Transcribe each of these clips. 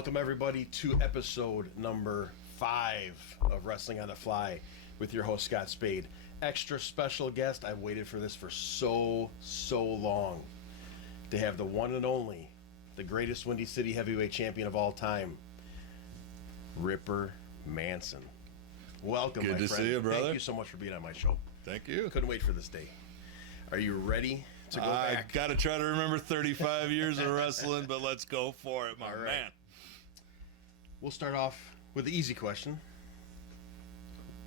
Welcome, everybody, to episode number 5 of Wrestling on the Fly with your host, Scott Spade. Extra special guest. I've waited for this for so long. To have the one and only, the greatest Windy City heavyweight champion of all time, Ripper Manson. Welcome, my friend. Good to see you, brother. Thank you so much for being on my show. Thank you. Couldn't wait for this day. Are you ready to go back? I got to try to remember 35 years of wrestling, but let's go for it, my man. We'll start off with the easy question.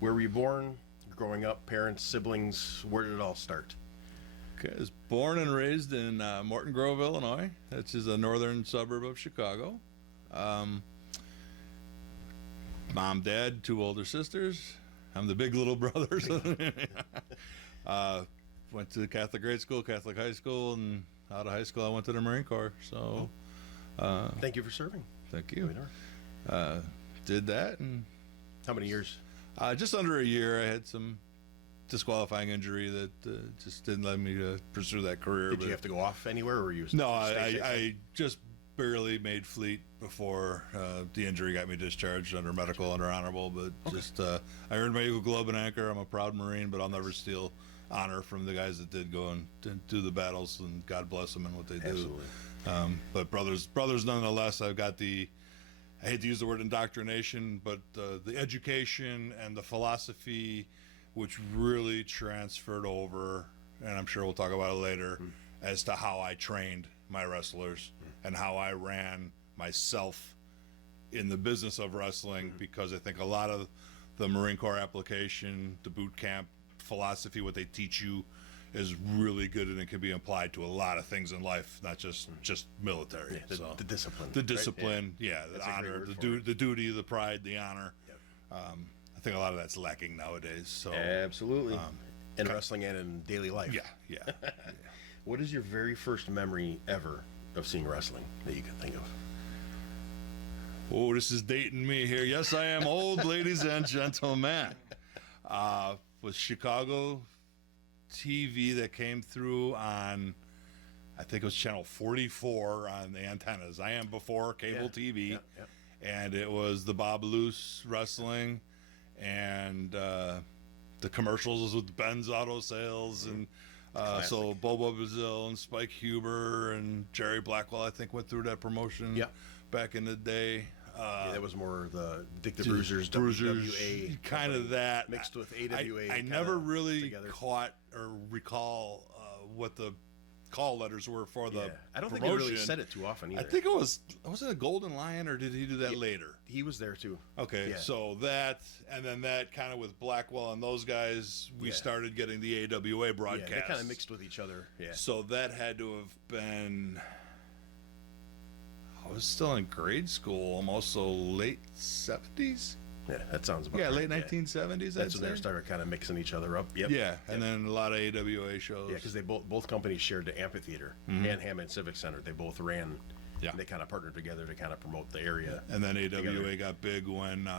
Where were you born, growing up, parents, siblings? Where did it all start? Okay, I was born and raised in Morton Grove, Illinois. That's a northern suburb of Chicago. Mom, dad, 2 older sisters. I'm the big little brother. Went to Catholic grade school, Catholic high school, and out of high school I went to the Marine Corps. So, thank you for serving. Thank you. Did that, and how many years? Just under a year. I had some disqualifying injury that just didn't let me pursue that career. Did you have to go off anywhere, or were you? No, I just barely made fleet before the injury got me discharged under medical, under honorable. But I earned my Eagle Globe and Anchor. I'm a proud Marine, but I'll never steal honor from the guys that did go and do the battles, and God bless them and what they do. Absolutely. But brothers nonetheless. I've got I hate to use the word indoctrination, but the education and the philosophy which really transferred over, and I'm sure we'll talk about it later, as to how I trained my wrestlers and how I ran myself in the business of wrestling, because I think a lot of the Marine Corps application, the boot camp philosophy, what they teach you, is really good, and it can be applied to a lot of things in life, not just military. Yeah, the discipline. The discipline, right? yeah, the That's honor, the duty, the pride, the honor. Yep. I think a lot of that's lacking nowadays. So absolutely, in wrestling and in daily life. Yeah. What is your very first memory ever of seeing wrestling that you can think of? Oh, this is dating me here. Yes, I am old, ladies and gentlemen. Was Chicago TV that came through on, I think it was channel 44 on the antennas. I am before cable TV. Yeah. And it was the Bob Luce wrestling, and the commercials with Ben's Auto Sales, and so Bobo Brazil and Spike Huber and Jerry Blackwell, I think, went through that promotion back in the day. That was more the Dick the Bruisers, WWA, kind of that mixed with AWA. I never really caught or recall what the call letters were for the I don't promotion. think he really said it too often either. I think it was it a Golden Lion, or did he do that later? He was there too. Okay, so that, and then that kind of with Blackwell and those guys, we started getting the AWA broadcast. Yeah, they kind of mixed with each other. Yeah. So that had to have been, I was still in grade school, almost, so late 70s. Yeah, that sounds about right. Late 1970s. That's when they started kind of mixing each other up. Yep. Yeah, and then a lot of AWA shows. Yeah, because they both companies shared the amphitheater and Hammond Civic Center. They both ran. Yeah. They kind of partnered together to kind of promote the area. And then AWA got big when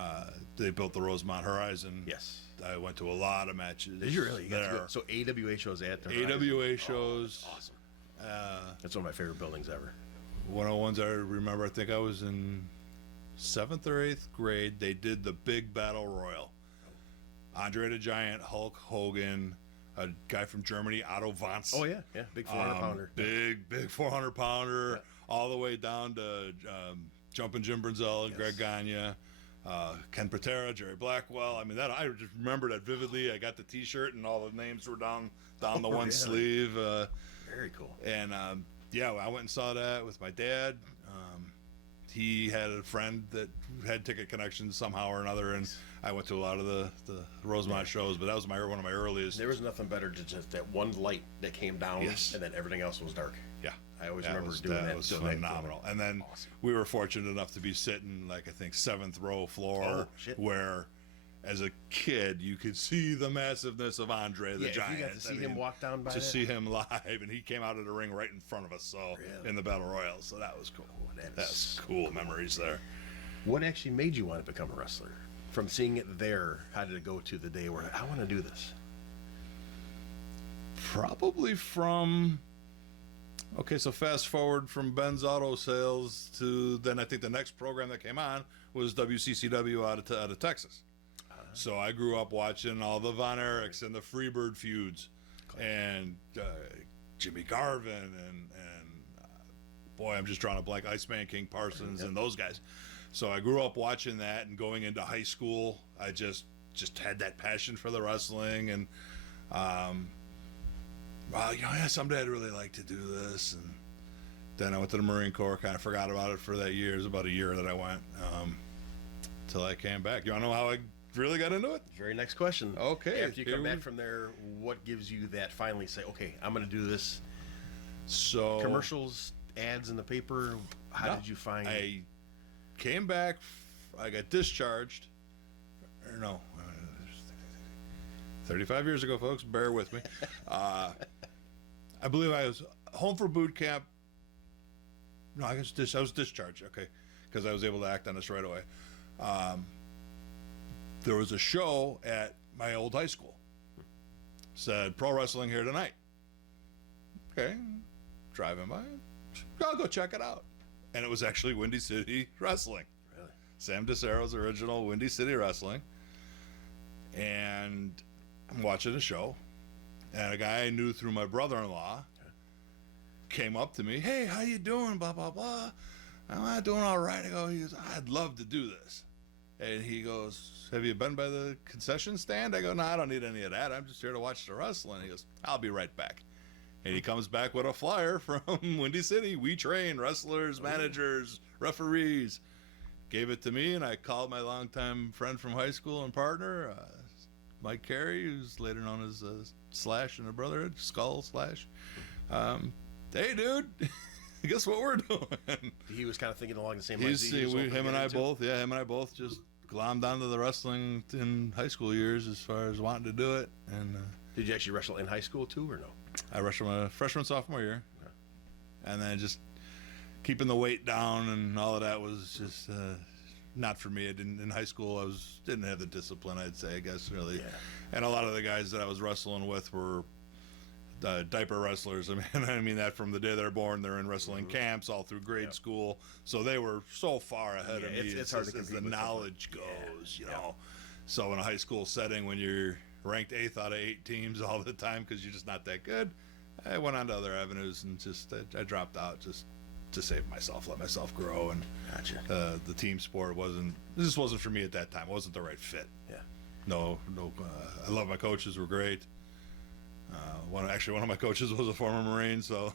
they built the Rosemont Horizon. Yes. I went to a lot of matches. Did you really? There. So AWA shows at the AWA shows. Awesome. That's one of my favorite buildings ever. One of the ones I remember, I think I was in 7th or 8th grade. They did the big battle royal. Andre the Giant, Hulk Hogan, a guy from Germany, Otto Wanz. Oh yeah, big 400-pounder. Big 400-pounder, all the way down to Jumpin' Jim Brunzell and Greg Gagne, Ken Patera, Jerry Blackwell. I mean, that I just remember that vividly. I got the T-shirt and all the names were down the one sleeve. Very cool. And I went and saw that with my dad. He had a friend that had ticket connections somehow or another, and I went to a lot of the Rosemont shows, but that was one of my earliest. There was nothing better than just that one light that came down, and then everything else was dark. Yeah. I always remember doing that. That was phenomenal. And then we were fortunate enough to be sitting, like, I think, 7th row floor, where, as a kid, you could see the massive of Andre the Giant. You got to see him walk down by see him live, and he came out of the ring right in front of us, in the Battle Royal, so that was cool. That's cool memories there. What actually made you want to become a wrestler? From seeing it there, how did it go to the day where I want to do this? Probably from Okay, so fast forward from Ben's Auto Sales to then I think the next program that came on was WCCW out of Texas. So I grew up watching all the Von Erichs and the Freebird feuds, and Jimmy Garvin and boy, I'm just drawing a blank, Iceman King Parsons and those guys. So I grew up watching that, and going into high school, I just had that passion for the wrestling, and well, yeah, someday I'd really like to do this. And then I went to the Marine Corps, kind of forgot about it for that year. It was about a year that I went till I came back. You want to know how I really got into it? Very next question. Okay. After you come back from there, what gives you that finally say, okay, I'm going to do this? So Commercials, ads in the paper. How did you find? I came back. I got discharged. Or no, 35 years ago, folks. Bear with me. I believe I was home for boot camp. No, I was discharged. Okay, because I was able to act on this right away. There was a show at my old high school. Said pro wrestling here tonight. Okay, driving by, I'll go check it out. And it was actually Windy City Wrestling. Really? Sam DeCero's original Windy City Wrestling. And I'm watching the show, and a guy I knew through my brother-in-law came up to me. Hey, how you doing? Blah, blah, blah. I'm doing all right. I go, I'd love to do this. And he goes, have you been by the concession stand? I go, no, I don't need any of that. I'm just here to watch the wrestling. He goes, I'll be right back. And he comes back with a flyer from Windy City. We train wrestlers, managers, referees. Gave it to me, and I called my longtime friend from high school and partner, Mike Carey, who's later known as Slash in the Brotherhood, Skull Slash. Hey, dude, guess what we're doing? He was kind of thinking along the same lines. Him and I both just glommed onto the wrestling in high school years as far as wanting to do it. And did you actually wrestle in high school too, or no? I wrestled my freshman, sophomore year. Okay. And then just keeping the weight down and all of that was just not for me. In high school, didn't have the discipline, I'd say, I guess, really. Yeah. And a lot of the guys that I was wrestling with were diaper wrestlers. I mean that from the day they're born, they're in wrestling camps all through grade school. So they were so far ahead of me. It's hard to compete as the knowledge goes, you know. So in a high school setting, when you're ranked 8th out of 8 teams all the time because you're just not that good, I went on to other avenues and I dropped out just to save myself, let myself grow. And the team sport wasn't for me at that time. It wasn't the right fit. Yeah. No. I love my coaches, were great. One of my coaches was a former Marine, so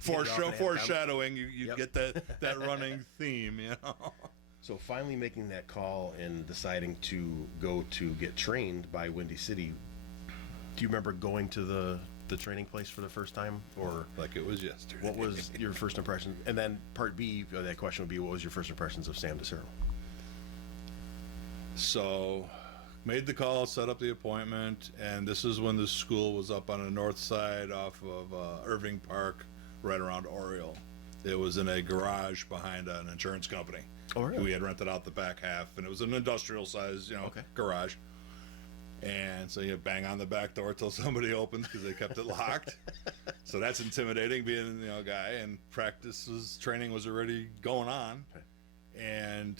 foreshadowing, you get that running theme, you know. So finally making that call and deciding to go to get trained by Windy City, do you remember going to the training place for the first time? Or like it was yesterday? What was your first impression? And then part B of that question would be, what was your first impressions of Sam DeCero? So made the call, set up the appointment, and this is when the school was up on the north side off of Irving Park, right around Oriole. It was in a garage behind an insurance company. Oh, really? We had rented out the back half, and it was an industrial size, garage. And so you bang on the back door till somebody opens because they kept it locked. So that's intimidating, being a guy. And training was already going on, and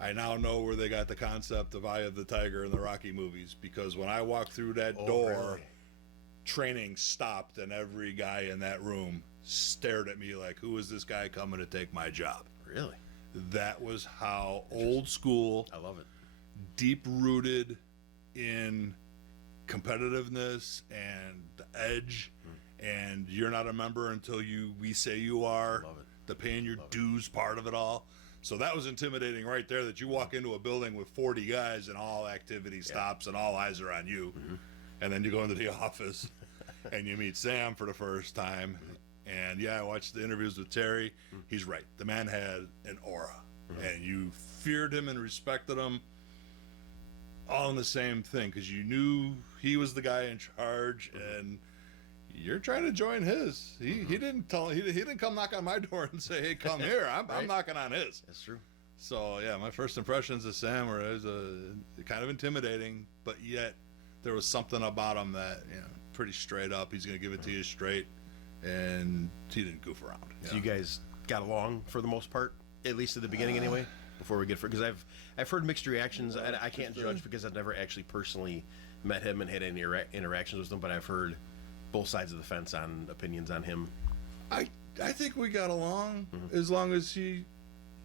I now know where they got the concept of Eye of the Tiger in the Rocky movies, because when I walked through that door, really? Training stopped, and every guy in that room stared at me like, who is this guy coming to take my job? Really? That was how old school. I love it. Deep rooted in competitiveness and the edge, and you're not a member until we say you are. Love it. The paying your dues part of it all. So that was intimidating right there, that you walk into a building with 40 guys and all activity stops and all eyes are on you. And then you go into the office and you meet Sam for the first time. And I watched the interviews with Terry. He's right. The man had an aura, and you feared him and respected him all in the same thing, because you knew he was the guy in charge, and you're trying to join his. He didn't come knock on my door and say, hey, come here. I'm knocking on his. That's true. So my first impressions of Sam were kind of intimidating, but yet there was something about him that, pretty straight up. He's going to give it to you straight. and he didn't goof around. So you guys got along for the most part, at least at the beginning anyway, before we get, because I've heard mixed reactions. I can't judge because I've never actually personally met him and had any interactions with him, but I've heard both sides of the fence on opinions on him. I think we got along as long as he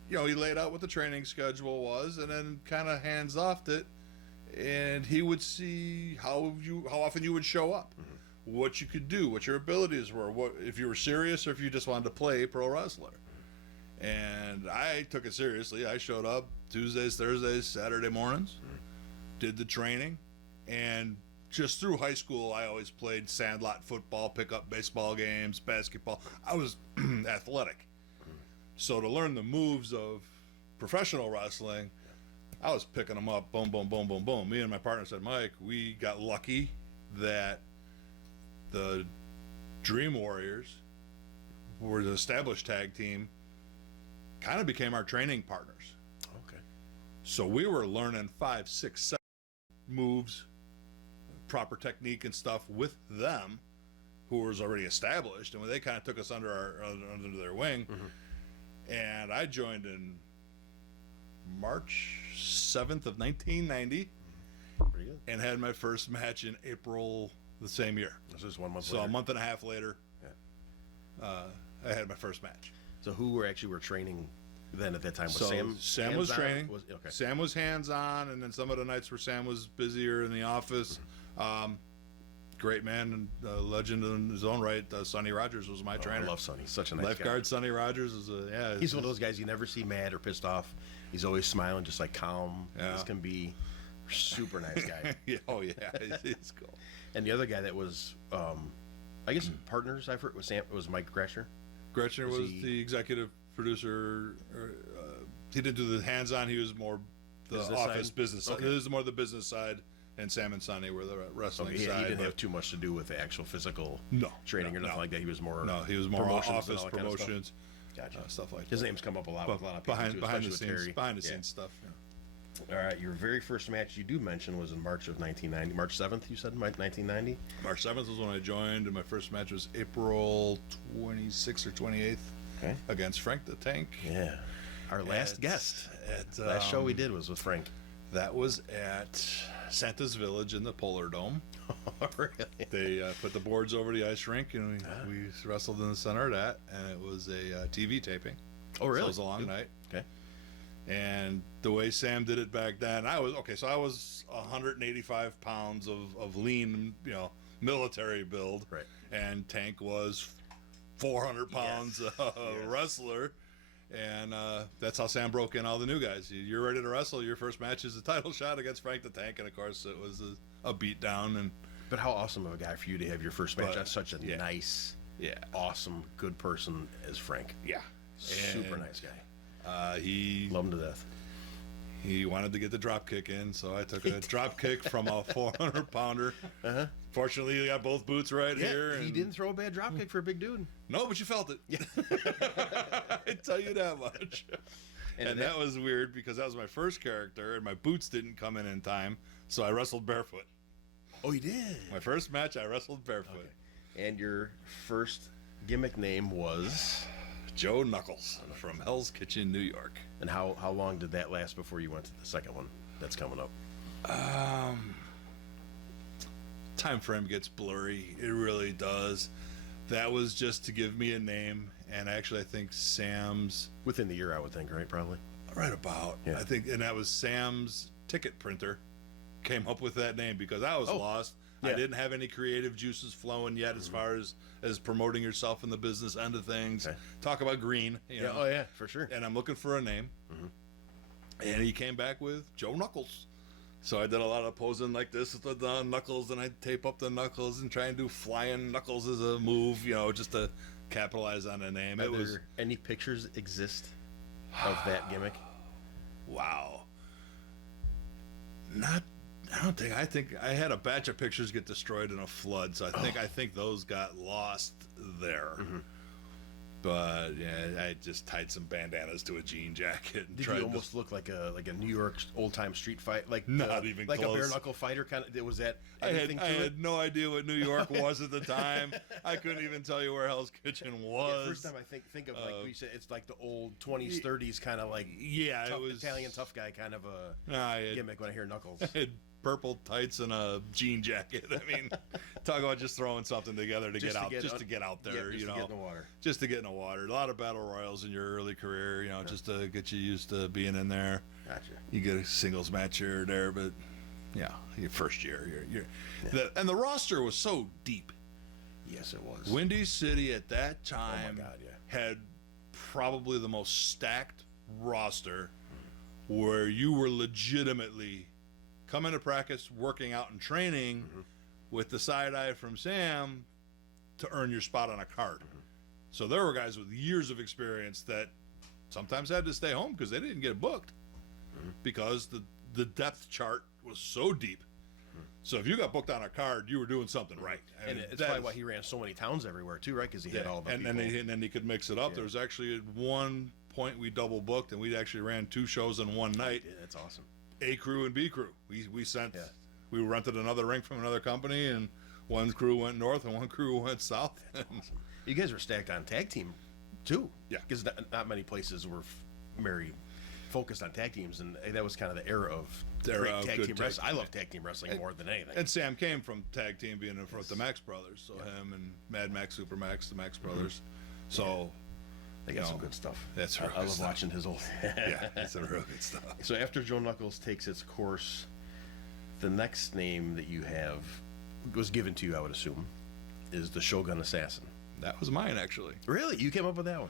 laid out what the training schedule was, and then kind of hands offed it, and he would see how often you would show up, what you could do, what your abilities were, what if you were serious or if you just wanted to play pro wrestler. And I took it seriously. I showed up Tuesdays, Thursdays, Saturday mornings, did the training, and just through high school, I always played sandlot football, pickup baseball games, basketball. I was athletic. So to learn the moves of professional wrestling, I was picking them up, boom, boom, boom, boom, boom. Me and my partner said, Mike, we got lucky that the Dream Warriors, who were the established tag team, kind of became our training partners. Okay. So we were learning 5, 6, 7 moves, proper technique and stuff with them, who was already established, and when they kind of took us under their wing. And I joined in March 7th of 1990, Pretty good. and had my first match in April the same year. This is 1 month So later. a month and a half later, I had my first match. So who were training then at that time? Was So Sam was hands-on? training. Okay. Sam was hands-on, and then some of the nights where Sam was busier in the office. Great man and legend in his own right. Sonny Rogers was my trainer. I love Sonny. Such a nice Lifeguard guy. Sonny Rogers is He's one of those guys you never see mad or pissed off. He's always smiling, just like calm. Yeah. This can be super nice guy. Oh yeah, it's cool. And the other guy that was, I guess partners. I've heard was Mike Gresher. Gretchen Was was he- the executive producer. He didn't do the hands-on. He was more the Business office side? business side. Okay. This is more the business side, and Sam and Sonny were the wrestling He side. didn't but have too much to do with the actual physical No, training or no, nothing no. like that. He was more No, he was more promotions and office all that kind of stuff. promotions, Gotcha. stuff like His that. name's come up a lot But with a lot of people behind too, behind the especially with scenes, Terry. behind the Yeah. scenes stuff. Yeah. All right, your very first match you do mention was in March of 1990. March 7th, you said, 1990? March 7th was when I joined, and my first match was April 26th or 28th Okay. against Frank the Tank. Yeah. Our last guest. At, Last show we did was with Frank. That was at Santa's Village in the Polar Dome. Really? They put the boards over the ice rink, and we wrestled in the center of that, and it was a TV taping. Oh, really? So it was a long night. Okay. And the way Sam did it back then, I was 185 pounds of lean, military build. Right. And Tank was 400 pounds wrestler. And that's how Sam broke in all the new guys. You're ready to wrestle. Your first match is a title shot against Frank the Tank, and of course it was a beat down. And But how awesome of a guy for you to have your first match. But, That's such a yeah. nice, yeah, awesome, good person as Frank. yeah, Super And, nice guy. He Love him to death. He wanted to get the drop kick in, so I took a drop kick from a 400 pounder. Uh-huh. Fortunately, he got both boots right here. He and- didn't throw a bad drop kick for a big dude. No, but you felt it. Yeah. I tell you that much. And that was weird because that was my first character, and my boots didn't come in time, so I wrestled barefoot. Oh, he did. My first match, I wrestled barefoot. Okay. And your first gimmick name was? Joe Knuckles from Hell's Kitchen, New York. And how long did that last before you went to the second one that's coming up? Time frame gets blurry. It really does. That was just to give me a name, and actually I think Sam's Within the year, I would think, right? Probably. right about. Yeah. I think, and that was Sam's ticket printer came up with that name because I was lost. I yeah. didn't have any creative juices flowing yet as far as promoting yourself in the business end of things. Okay. Talk about green. You know? Oh, yeah, for sure. And I'm looking for a name. And he came back with Joe Knuckles. So I did a lot of posing like this with the knuckles, and I'd tape up the knuckles and try and do flying knuckles as a move, just to capitalize on a name. Are It was there any pictures exist of that gimmick? wow. I think I had a batch of pictures get destroyed in a flood, so I think those got lost there. But yeah, I just tied some bandanas to a jean jacket and Did tried you almost look like a New York old time street fight, like Not even like close. a bare knuckle fighter kind of? Was that I anything had to it? had no idea what New York was at the time. I couldn't even tell you where Hell's Kitchen was. Yeah, first time I think of like we said, it's like the old 20s, 30s kind of like Yeah, tough, it was Italian tough guy kind of a I had, gimmick when I hear Knuckles. I had purple tights and a jean jacket. I mean, talk about just throwing something together to Just get to out, get just un- to get out there, Yeah, just you to know, get in the water. just to get in the water. A lot of battle royals in your early career, you know, just to get you used to being in there. Gotcha. You get a singles match here or there, but yeah, your first year, and the roster was so deep. Yes, it was. Windy City at that time God, yeah. had probably the most stacked roster where you were legitimately coming to practice, working out and training with the side eye from Sam to earn your spot on a card. So there were guys with years of experience that sometimes had to stay home because they didn't get booked because the depth chart was so deep. So if you got booked on a card, you were doing something right. I And mean, it's that probably is- why he ran so many towns everywhere too, right? Because he had all the and people. then he could mix it up. Yeah. There was actually at one point we double booked and we actually ran 2 shows in one night. Yeah, that's awesome. A crew and B crew. We sent Yeah. we rented another rink from another company and one crew went north and one crew went south. You guys were stacked on tag team too. Yeah. Because not many places were very focused on tag teams, and that was kind of the era of The era great of tag good team tag wrestling. I team. love tag team wrestling more than anything. And Sam came from tag team being in front of the Max Brothers. So him and Mad Max, Super Max, the Max Brothers. So They got you some know, good stuff. that's I real love good stuff. watching his old. yeah, it's a real good stuff. So after Joe Knuckles takes its course, the next name that you have was given to you, I would assume, is the Shogun Assassin. That was mine actually. Really? You came up with that one?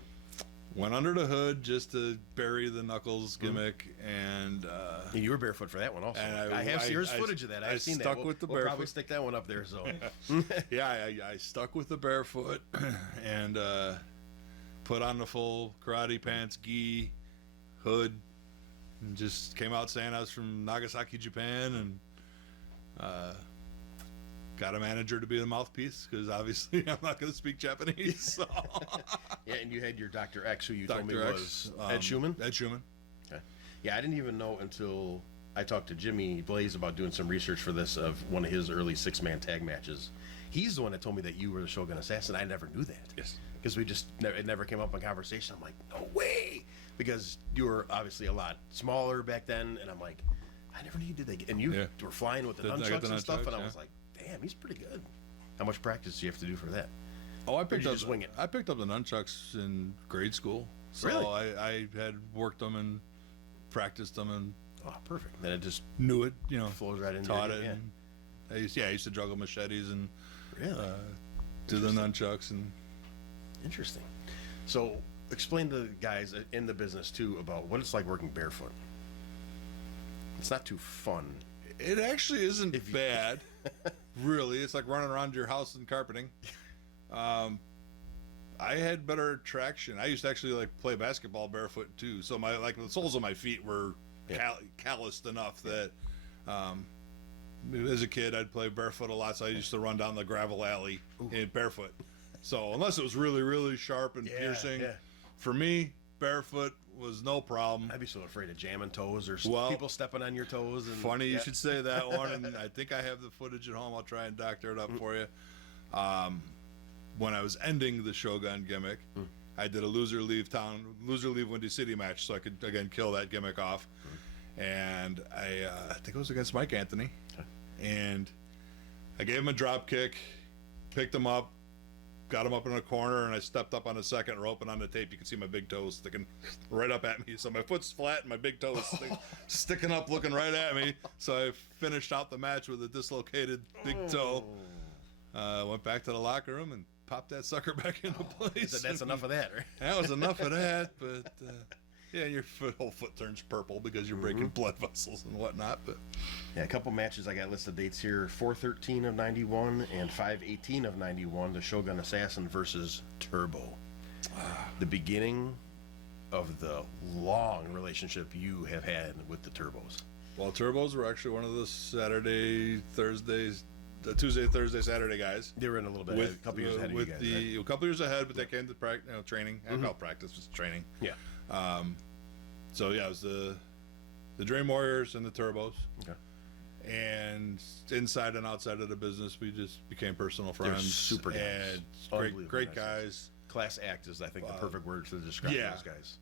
Went under the hood just to bury the Knuckles gimmick and And you were barefoot for that one also. And I have I- footage of that. I I've seen that. stuck with the we'll probably barefoot. stick that one up there. So yeah, I stuck with the barefoot and put on the full karate pants, gi, hood, and just came out saying I was from Nagasaki, Japan, and got a manager to be the mouthpiece because obviously I'm not going to speak Japanese. So. yeah, and you had your Dr. X, who you told me Dr. was X, Ed Schumann. Ed Schumann. Okay. Yeah, I didn't even know until I talked to Jimmy Blaze about doing some research for this of one of his early 6-man tag matches. He's the one that told me that you were the Shogun Assassin. I never knew that. Yes. Because it never came up in conversation. I'm like, no way. Because you were obviously a lot smaller back then, and I'm like, I never knew you did that. And you Yeah. were flying with the I got nunchucks the and stuff, nunchucks, and I yeah. was like, damn, he's pretty good. How much practice do you have to do for that? Oh, I did picked you up just wing it? I picked up the nunchucks in grade school. So Really? I had worked them and practiced them and Oh, perfect. Then it just knew it, you know, flows right into taught it. it. Yeah. And I used to juggle machetes and Really? do the nunchucks and Interesting. So, explain to the guys in the business too about what it's like working barefoot. It's not too fun. it actually isn't If you- bad. Really, it's like running around your house and carpeting. I had better traction. I used to actually like play basketball barefoot too. So my the soles of my feet were calloused enough that as a kid I'd play barefoot a lot. So I used to run down the gravel alley in barefoot. So unless it was really really sharp and piercing, yeah. for me barefoot was no problem. I'd be so afraid of jamming toes or Well, people stepping on your toes. And Funny you yeah. should say that one, and I think I have the footage at home. I'll try and doctor it up for you. When I was ending the Shogun gimmick, I did a loser leave Windy City match, so I could again kill that gimmick off. And I think it was against Mike Anthony, and I gave him a drop kick, picked him up, got him up in a corner, and I stepped up on the second rope, and on the tape you can see my big toes sticking right up at me. So my foot's flat and my big toes sticking up, looking right at me. So I finished out the match with a dislocated big toe. Went back to the locker room and popped that sucker back into place. So that's enough of that, right? That was enough of that, but yeah, your whole foot turns purple because you're breaking blood vessels and whatnot. But Yeah, a couple matches I got listed dates here: 4/13 of '91 and 5/18 of '91. The Shogun Assassin versus Turbo. The beginning of the long relationship you have had with the Turbos. well, turbos were actually one of the Saturday, Thursdays the Tuesday, Thursday, Saturday guys. They were in a little bit ahead, a couple years ahead of you guys, right? A couple years ahead, but they came to training. I call practice was training. Yeah. So yeah, it was the Dream Warriors and the Turbos. Okay. And inside and outside of the business, we just became personal They're friends. super nice. And great guys. Class act is, I think, the perfect word to describe those guys.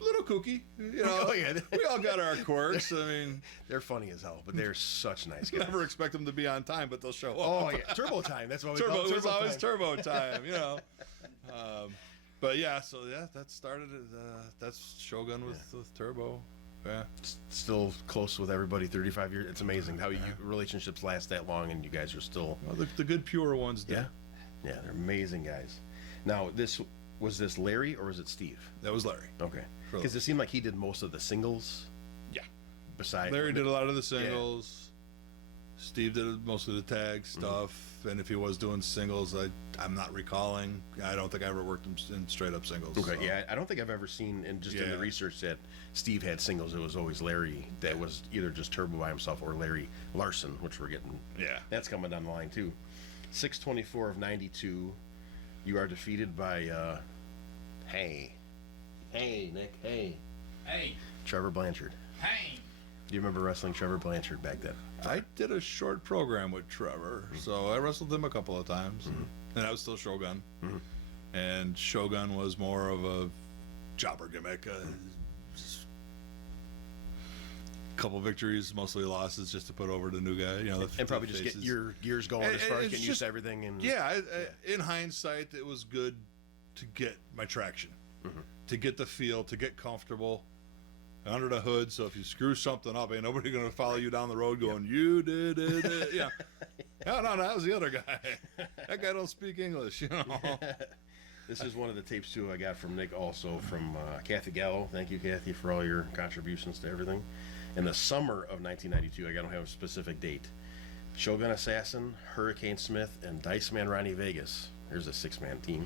A little kooky, you know. We all got our quirks. I mean, they're funny as hell, but they're such nice guys. Never expect them to be on time, but they'll show up. Oh yeah, turbo time. That's what we call it. It was always turbo time, you know. But yeah, so yeah, that started. That's Shogun with Turbo. Yeah, still close with everybody. 35 years. It's amazing how relationships last that long, and you guys are still. Well, the good pure ones. Do. Yeah, they're amazing guys. Now, was this Larry or was it Steve? That was Larry. Okay, because it seemed like he did most of the singles. Yeah. Besides, Larry did a lot of the singles. Steve did most of the tag stuff, and if he was doing singles, I'm not recalling. I don't think I ever worked him in straight up singles. Okay, so. yeah, I don't think I've ever seen, in the research that Steve had singles. It was always Larry that was either just Turbo by himself or Larry Larson, which we're getting. Yeah, that's coming down the line too. 6/24 of '92, you are defeated by Nick, Trevor Blanchard. Do you remember wrestling Trevor Blanchard back then? I did a short program with Trevor, so I wrestled him a couple of times, and I was still Shogun. And Shogun was more of a jobber gimmick. Just couple victories, mostly losses, just to put over the new guy. You know, and probably just get your gears going as far as getting used to everything. And in hindsight, it was good to get my traction, to get the feel, to get comfortable under the hood. So if you screw something up, ain't nobody gonna follow you down the road going, "You did it." Yeah. No, that was the other guy. That guy don't speak English, you know. This is one of the tapes too I got from Nick, also from Kathy Gallo. Thank you, Kathy, for all your contributions to everything. In the summer of 1992, I don't have a specific date. Shogun Assassin, Hurricane Smith, and Dice Man Ronnie Vegas. There's a 6-man team.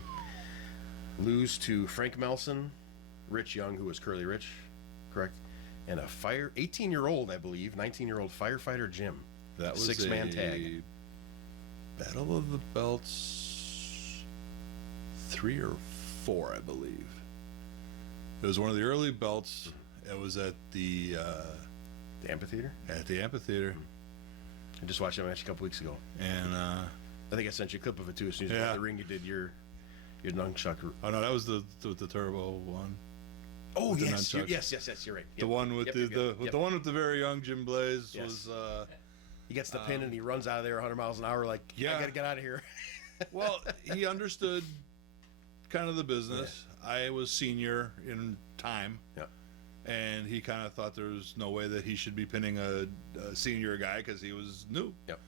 Lose to Frank Melson, Rich Young, who was Curly Rich, correct, and a 18-year-old, I believe, 19-year-old firefighter Jim. That was 6-man tag. Battle of the Belts 3 or 4, I believe. It was one of the early belts. It was at the amphitheater. At the amphitheater. I just watched that match a couple weeks ago, and I think I sent you a clip of it too. As soon as you got the ring, you did your nunchuck. Oh no, that was the Turbo one. Oh yes, yes, you're right. The one with the one with the very young Jim Blaze was. He gets the pin and he runs out of there 100 miles an hour. Like, I gotta get out of here. Well, he understood kind of the business. I was senior in time. Yeah. And he kind of thought there was no way that he should be pinning a senior guy because he was new. Yep.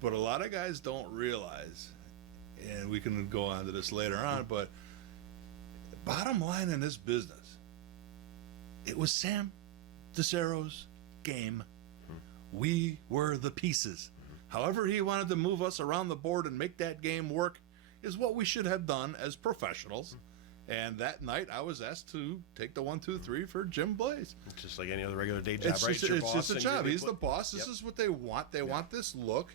But a lot of guys don't realize, and we can go on to this later on, but bottom line in this business, it was Sam DeCero's game. We were the pieces. However he wanted to move us around the board and make that game work is what we should have done as professionals. And that night, I was asked to take the 1, 2, 3 for Jim Blaze. Just like any other regular day job, right? It's just a job. He's the boss. This is what they want. They want this look,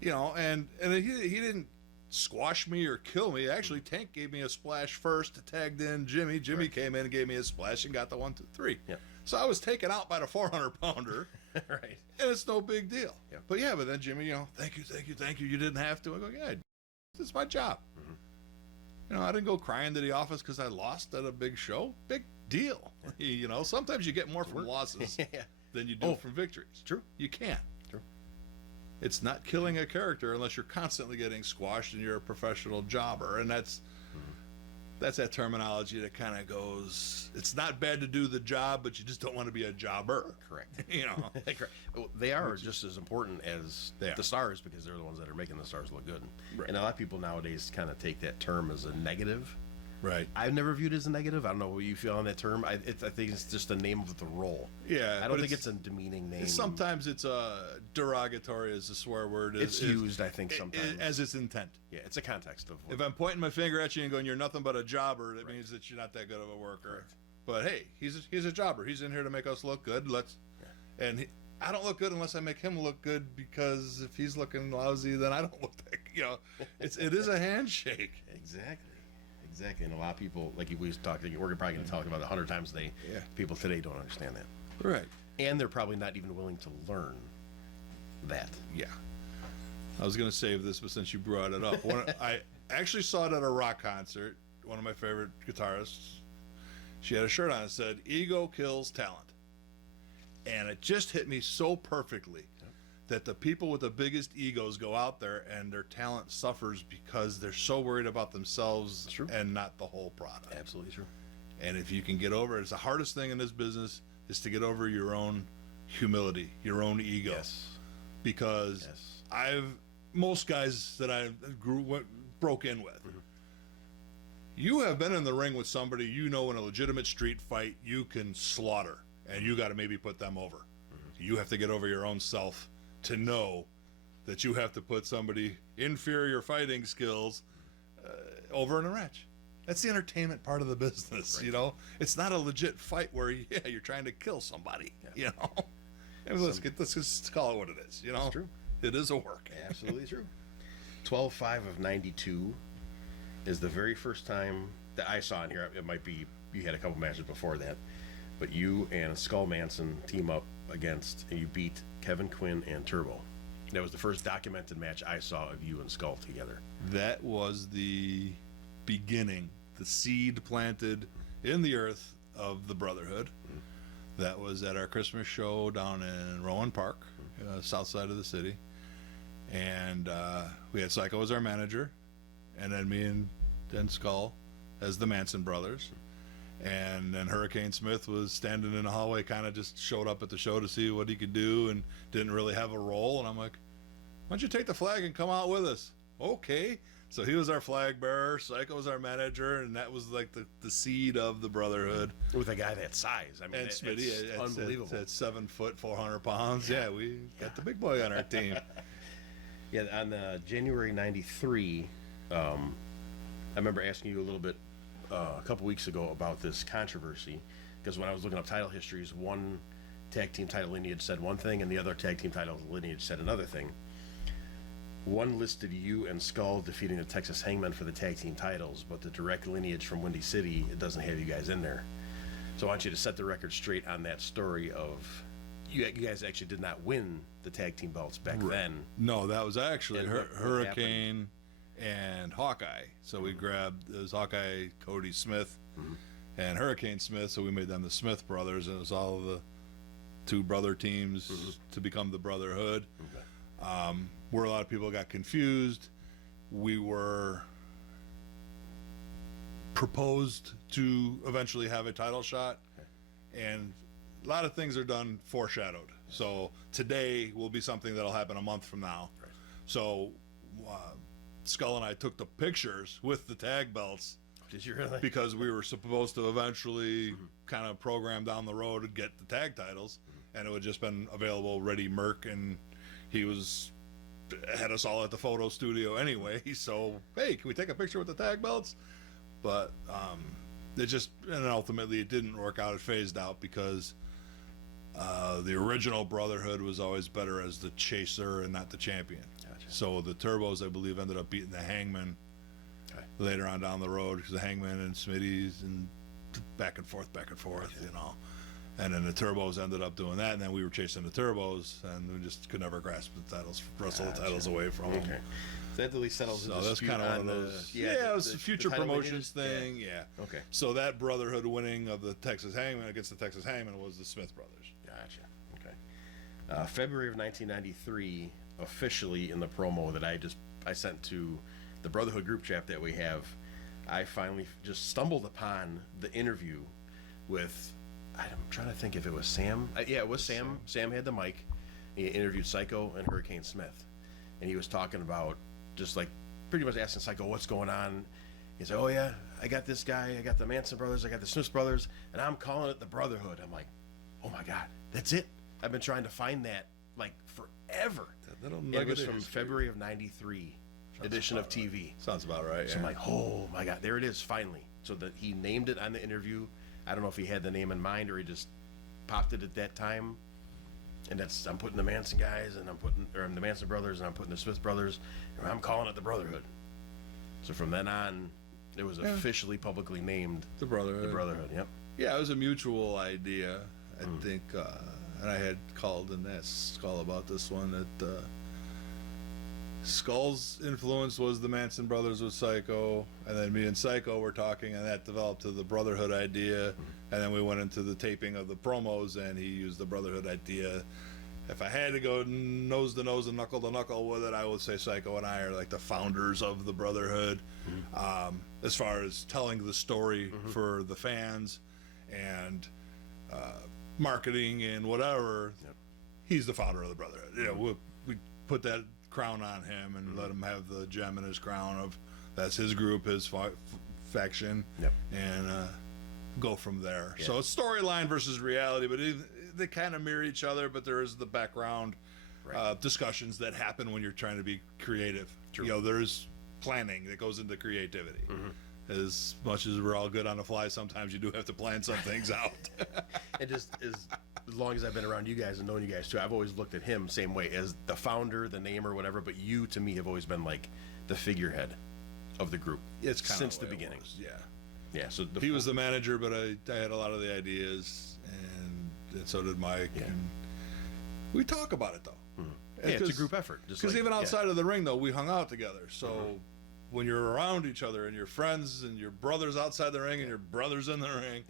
you know. And he didn't squash me or kill me. Actually, Tank gave me a splash first, tagged in Jimmy. Jimmy came in and gave me a splash and got the 1, 2, 3. Yeah. So I was taken out by the 400-pounder. Right. And it's no big deal. Yeah. But then Jimmy, you know, thank you. You didn't have to. I go, yeah, this is my job. You know, I didn't go crying to the office because I lost at a big show. Big deal. You know, sometimes you get more from losses than you do from victories. True. You can't. True. It's not killing a character unless you're constantly getting squashed and you're a professional jobber. And that's that terminology that kind of goes, it's not bad to do the job, but you just don't want to be a jobber. Correct. You know. Correct. Well, they are just as important as the stars because they're the ones that are making the stars look good. Right. And a lot of people nowadays kind of take that term as a negative. Right. I've never viewed it as a negative. I don't know what you feel on that term. I think it's just the name of the role. Yeah. I don't think it's a demeaning name. Sometimes it's derogatory as a swear word. It's used, I think, sometimes. As its intent. Yeah, it's a context of what... If I'm pointing my finger at you and going, you're nothing but a jobber, that means that you're not that good of a worker. Correct. But hey, he's a jobber. He's in here to make us look good. I don't look good unless I make him look good, because if he's looking lousy, then I don't look that, it is a handshake. Exactly. And a lot of people, like we talked, we're probably going to talk about it 100 times a day. Yeah. People today don't understand that. Right. And they're probably not even willing to learn that. Yeah. I was going to save this, but since you brought it up, I actually saw it at a rock concert. One of my favorite guitarists, she had a shirt on that said, "Ego kills talent." And it just hit me so perfectly that the people with the biggest egos go out there and their talent suffers because they're so worried about themselves and not the whole product. Absolutely true. And if you can get over it, it's the hardest thing in this business is to get over your own humility, your own ego. Yes. Because most guys that I broke in with, you have been in the ring with somebody in a legitimate street fight you can slaughter, and you got to maybe put them over. You have to get over your own self to know that you have to put somebody inferior fighting skills over in a match. That's the entertainment part of the business, It's not a legit fight where you're trying to kill somebody, And let's just call it what it is, It's true. It is a work. Absolutely true. 12/5 of 92 is the very first time that I saw in here. It might be you had a couple matches before that, but you and Skull Manson team up against, and you beat Kevin Quinn and Turbo. That was the first documented match I saw of you and Skull together. That was the beginning, the seed planted in the earth of the Brotherhood. That was at our Christmas show down in Rowan Park, south side of the city. And we had Psycho as our manager, and then me and Skull as the Manson brothers. And then Hurricane Smith was standing in the hallway, kind of just showed up at the show to see what he could do and didn't really have a role. And I'm like, why don't you take the flag and come out with us? Okay. So he was our flag bearer, Psycho was our manager, and that was like the seed of the Brotherhood. With a guy that size. I mean, and Smitty, it's unbelievable. At 7 foot, 400 pounds. Yeah, we got the big boy on our team. Yeah, on January 93, I remember asking you a little bit a couple weeks ago about this controversy, because when I was looking up title histories, one tag team title lineage said one thing and the other tag team title lineage said another thing. One listed you and Skull defeating the Texas Hangmen for the tag team titles, but the direct lineage from Windy City, it doesn't have you guys in there. So I want you to set the record straight on that story of you guys actually did not win the tag team belts back then. No, that was actually And what Hurricane and Hawkeye. So we grabbed, it was Hawkeye, Cody Smith, and Hurricane Smith, so we made them the Smith brothers, and it was all of the two brother teams to become the Brotherhood. Where a lot of people got confused, we were proposed to eventually have a title shot, and a lot of things are done foreshadowed. So today will be something that'll happen a month from now. Right. So Skull and I took the pictures with the tag belts. Did you really? Because we were supposed to eventually kind of program down the road and get the tag titles, and it would just been available ready Merc, and he had us all at the photo studio anyway. So hey, can we take a picture with the tag belts? But it just, and ultimately it didn't work out. It phased out because the original Brotherhood was always better as the chaser and not the champion. Gotcha. So the Turbos, I believe, ended up beating the Hangman later on down the road, because the Hangman and Smitty's and back and forth, And then the Turbos ended up doing that, and then we were chasing the Turbos, and we just could never grasp the titles, wrestle the titles away from them. Okay. So that at least settles the So that's dispute kind of one on of those. the, It was a future title promotions lineage? thing. Yeah. Okay. So that Brotherhood winning of the Texas Hangman against the Texas Hangman was the Smith brothers. Gotcha. Okay. February of 1993, officially in the promo that I sent to the Brotherhood group chat that we have, I finally just stumbled upon the interview with, I'm trying to think if it was Sam. Yeah, it was Sam. Sam had the mic. He interviewed Psycho and Hurricane Smith, and he was talking about just like pretty much asking Psycho what's going on. He said, "Oh yeah, I got this guy. I got the Manson brothers. I got the Smith brothers, and I'm calling it the Brotherhood." I'm like, "Oh my God, that's it." I've been trying to find that like forever. It was from February of '93 edition of TV. Sounds about right. So I'm like, oh my God, there it is finally. So that he named it on the interview. I don't know if he had the name in mind or he just popped it at that time. And I'm putting the Manson guys, and I'm the Manson brothers, and I'm putting the Smith brothers, and I'm calling it the Brotherhood. So from then on, it was officially publicly named The Brotherhood. The Brotherhood. Yep. Yeah, it was a mutual idea. I think, and I had called and asked Skull about this one. That Skull's influence was the Manson brothers with Psycho, and then me and Psycho were talking, and that developed to the Brotherhood idea. And then we went into the taping of the promos, and he used the Brotherhood idea. If I had to go nose to nose and knuckle to knuckle with it, I would say Psycho and I are like the founders of the Brotherhood. As far as telling the story for the fans and marketing and whatever, he's the founder of the Brotherhood. You know, we put that crown on him and let him have the gem in his crown of that's his group, his faction, and go from there. So it's storyline versus reality, but they kind of mirror each other, but there is the background discussions that happen when you're trying to be creative. You know, there's planning that goes into creativity. As much as we're all good on the fly, sometimes you do have to plan some things out. And just as long as I've been around you guys and known you guys too, I've always looked at him same way as the founder, the name or whatever. But you, to me, have always been like the figurehead of the group. It's kind since of the beginning. Yeah. So he was the manager, but I had a lot of the ideas, and so did Mike. Yeah. And we talk about it though. Yeah, it's a group effort. Because even outside of the ring, though, we hung out together. So when you're around each other and your friends and your brothers outside the ring and your brothers in the ring,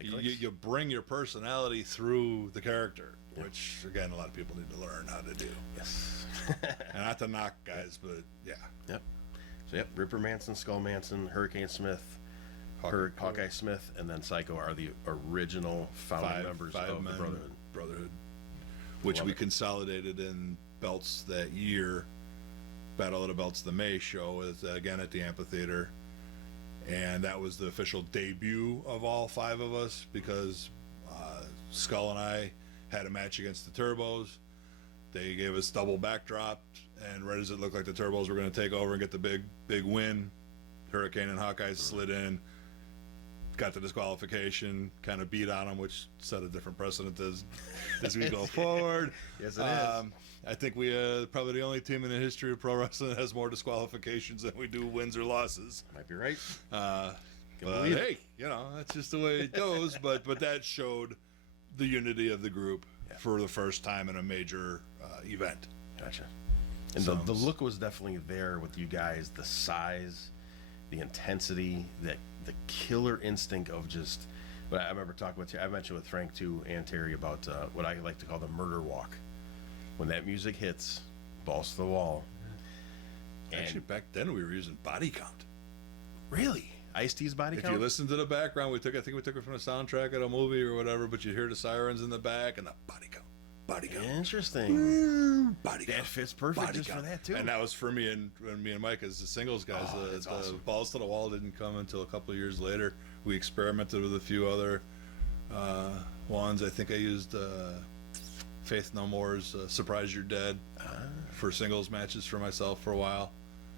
you bring your personality through the character, which, again, a lot of people need to learn how to do. Yes. And not to knock guys, but Yep. So, Ripper Manson, Skull Manson, Hurricane Smith, Hawkeye Smith, and then Psycho are the original founding members of the Brotherhood, which we consolidated in belts that year. Battle of the Belts, the May show, is again at the amphitheater, and that was the official debut of all 5 of us because Skull and I had a match against the Turbos. They gave us double backdrop, and right as it looked like the Turbos were going to take over and get the big win, Hurricane and Hawkeye slid in, got the disqualification, kind of beat on them, which set a different precedent as we go forward. Yes, it is. I think we probably the only team in the history of pro wrestling that has more disqualifications than we do wins or losses. Might be right. But hey, you know, that's just the way it goes. but that showed the unity of the group for the first time in a major event. Gotcha. And the look was definitely there with you guys. The size, the intensity, the killer instinct of just. But I remember talking with I mentioned with Frank too and Terry about what I like to call the murder walk. When that music hits, balls to the wall. Actually, back then we were using body count. Really? Ice-T's body count? If you listen to the background, I think we took it from the soundtrack of a movie or whatever, but you hear the sirens in the back and the body count. Body count. Interesting. Body count. That fits perfect just for that too. And that was for me and Mike as the singles guys. That's awesome. Balls to the Wall didn't come until a couple of years later. We experimented with a few other ones. I think I used Faith No More's Surprise You're Dead for singles matches for myself for a while.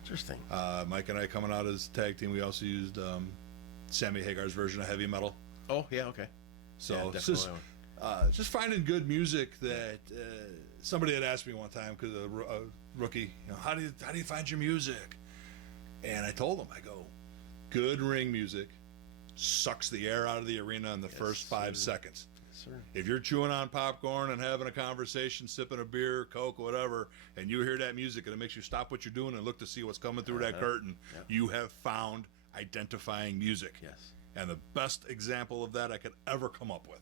Interesting. Mike and I coming out as tag team, we also used Sammy Hagar's version of Heavy Metal. Oh, yeah, okay. So just finding good music that somebody had asked me one time, because a rookie, you know, how do you find your music? And I told him, I go, good ring music sucks the air out of the arena in the first 5 seconds. Sir. If you're chewing on popcorn and having a conversation, sipping a beer, Coke, whatever, and you hear that music and it makes you stop what you're doing and look to see what's coming through that curtain, you have found identifying music. Yes. And the best example of that I could ever come up with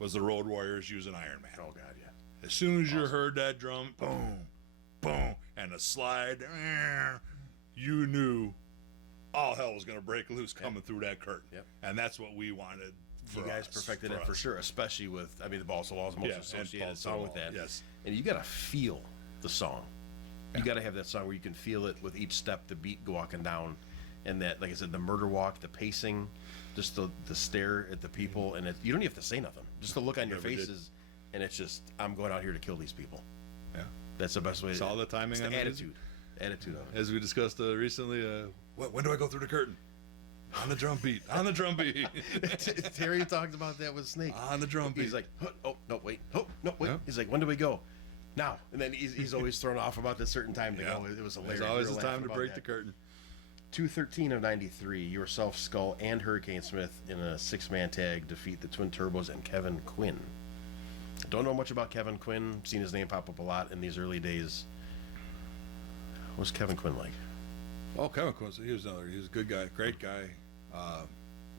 was the Road Warriors using Iron Man. Oh, God, yeah. As soon as you heard that drum, boom, boom, and the slide, you knew all hell was going to break loose coming through that curtain. Yep. And that's what we wanted. You guys perfected it for sure, especially with, I mean, the Balls to the Wall is the most associated song with that. Yes. And you got to feel the song. You got to have that song where you can feel it with each step, the beat walking down. And that, like I said, the murder walk, the pacing, just the stare at the people. And you don't even have to say nothing. Just the look on your faces. And it's just, I'm going out here to kill these people. Yeah. That's the best way. It's all the timing on the attitude. Attitude of it. As we discussed recently, when do I go through the curtain? On the drum beat. On the drum beat. Terry talked about that with Snake. On the drum beat. He's like, oh, no, wait. Oh, no, wait. Yep. He's like, when do we go? Now. And then he's always thrown off about this certain time to go. It was hilarious. There's always We a were time laughing to about break that. the curtain. 213 of 93, yourself, Skull, and Hurricane Smith in a 6-man tag defeat the Twin Turbos and Kevin Quinn. Don't know much about Kevin Quinn. Seen his name pop up a lot in these early days. What's Kevin Quinn like? Oh, Kevin Quinn, he was a good guy, great guy.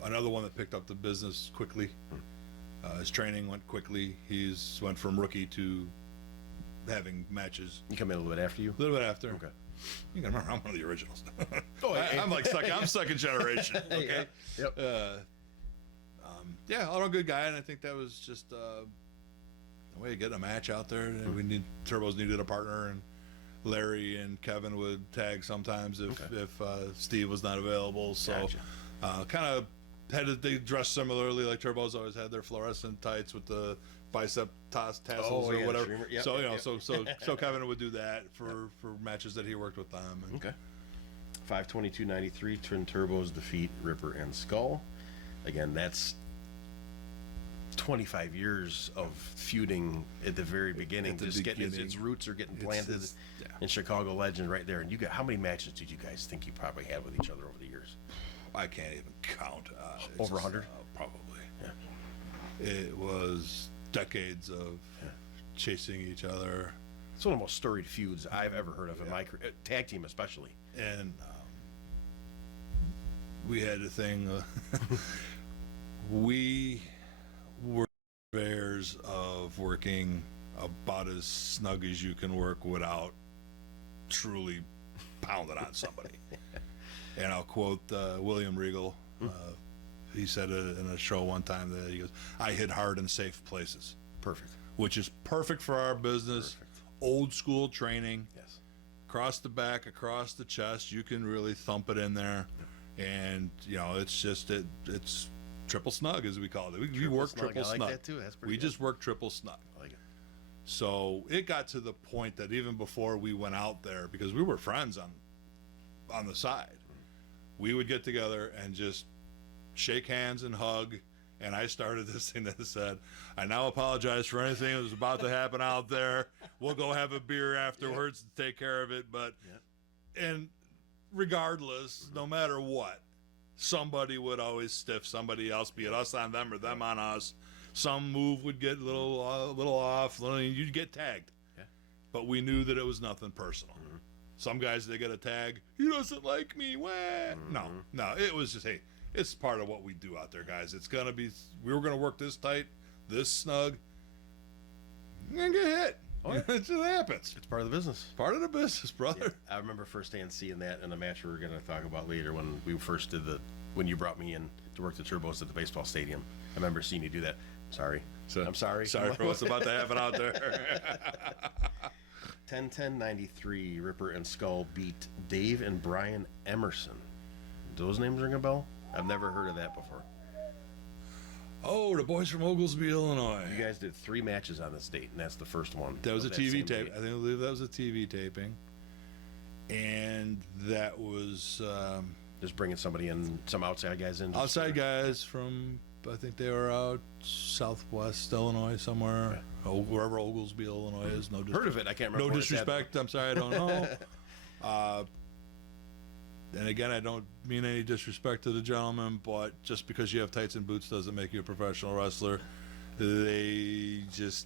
Another one that picked up the business quickly. His training went quickly. He's went from rookie to having matches. You come in a little bit after you? A little bit after. Okay. You can remember I'm one of the originals. Oh, I'm like I'm second generation. Okay. Yeah. Yep. Yeah, all a good guy, and I think that was just a way of getting a match out there. And Turbos needed a partner, and Larry and Kevin would tag sometimes if Steve was not available. So Gotcha. kind of they dressed similarly, like Turbos always had their fluorescent tights with the bicep tassels or whatever. Yep, So yep. so Kevin would do that for matches that he worked with them. And Okay. 522.93, Twin Turbos defeat Ripper and Skull. Again, that's 25 years of feuding at the very beginning. At the Just getting beginning. its roots are getting It's- planted it's- yeah. in Chicago legend right there. And you got how many matches did you guys think you probably had with each other over the years? I can't even count. Over 100? Probably. Yeah. It was decades of chasing each other, It's one of the most storied feuds I've ever heard of in my career, tag team especially. and we had a thing. We were bears of working about as snug as you can work without truly pounding on somebody. And I'll quote William Regal. He said it in a show one time that he goes, "I hit hard in safe places," Perfect. which is perfect for our business. Perfect. Old school training, Yes. across the back, across the chest. You can really thump it in there, and it's just it's triple snug as we call it. We work snug, triple I like snug. that too. That's pretty We good. just work triple snug. I like it. So it got to the point that even before we went out there, because we were friends on the side, we would get together and just shake hands and hug. And I started this thing that said, "I now apologize for anything that was about to happen out there. We'll go have a beer afterwards to take care of it." But and regardless, no matter what, somebody would always stiff somebody else, be it us on them or them on us. Some move would get a little off, you'd get tagged. Yeah. But we knew that it was nothing personal. Some guys, they get a tag, "He doesn't like me." No, it was just, hey, it's part of what we do out there, guys. It's gonna be, we were gonna work this tight, this snug. You're gonna get hit. Oh, yeah. It just happens. It's part of the business. Part of the business, brother. I remember firsthand seeing that in a match we were going to talk about later when we first did when you brought me in to work the Turbos at the baseball stadium. I remember seeing you do that. I'm sorry. Sorry for what's about to happen out there. 10-10-93, Ripper and Skull beat Dave and Brian Emerson. Do those names ring a bell? I've never heard of that before. Oh, the boys from Oglesby, Illinois. You guys did 3 matches on this date, and that's the first one. That was a of TV same tape. date. I believe that was a TV taping. And that was Just bringing somebody in, some outside guys in. outside guys from, I think they were out southwest Illinois somewhere. Wherever Oglesby, Illinois is. No Heard of it? I can't remember. No where it's at. disrespect. I'm sorry, I don't know. And again, I don't mean any disrespect to the gentleman, but just because you have tights and boots doesn't make you a professional wrestler. They just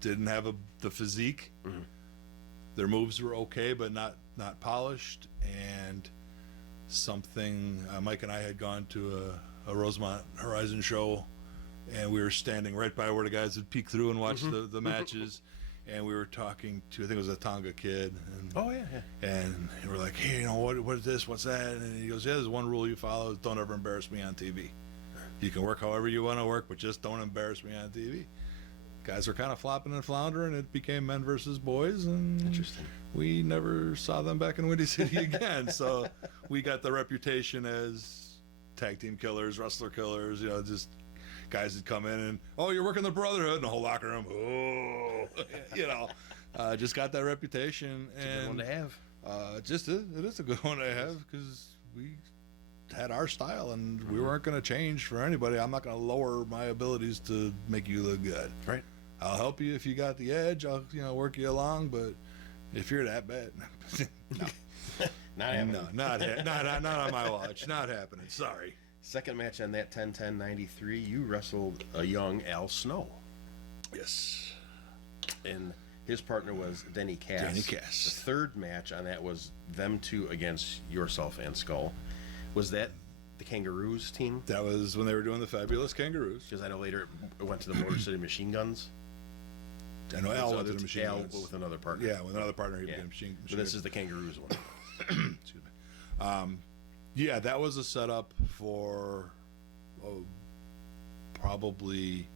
didn't have the physique. Mm-hmm. Their moves were okay, but not polished. And something, Mike and I had gone to a Rosemont Horizon show, and we were standing right by where the guys would peek through and watch the matches. And we were talking to, I think it was a Tonga kid. And, Oh, yeah. and we're like, "Hey, what is this? What's that?" And he goes, "Yeah, there's one rule you follow: don't ever embarrass me on TV. You can work however you want to work, but just don't embarrass me on TV." Guys were kind of flopping and floundering. It became men versus boys, and Interesting. we never saw them back in Windy City again. So we got the reputation as tag team killers, wrestler killers. Just guys that come in and, "Oh, you're working the Brotherhood," and the whole locker room, just got that reputation. It's a good one to have. It is a good one to have because we had our style, and we weren't going to change for anybody. I'm not going to lower my abilities to make you look good. Right. I'll help you if you got the edge. I'll work you along, but if you're that bad, no. Not happening. No, not on my watch. Not happening. Sorry. Second match on that 10-10-93, you wrestled a young Al Snow. Yes. And his partner was Denny Cass. Denny Cass. The third match on that was them two against yourself and Skull. Was that the Kangaroos team? That was when they were doing the Fabulous Kangaroos. Because I know later it went to the Motor City Machine Guns. I know Al went to the Machine Al Guns. with another partner. Yeah, with another partner, he became Machine So this is the Kangaroos one. Excuse me. Yeah, that was a setup for probably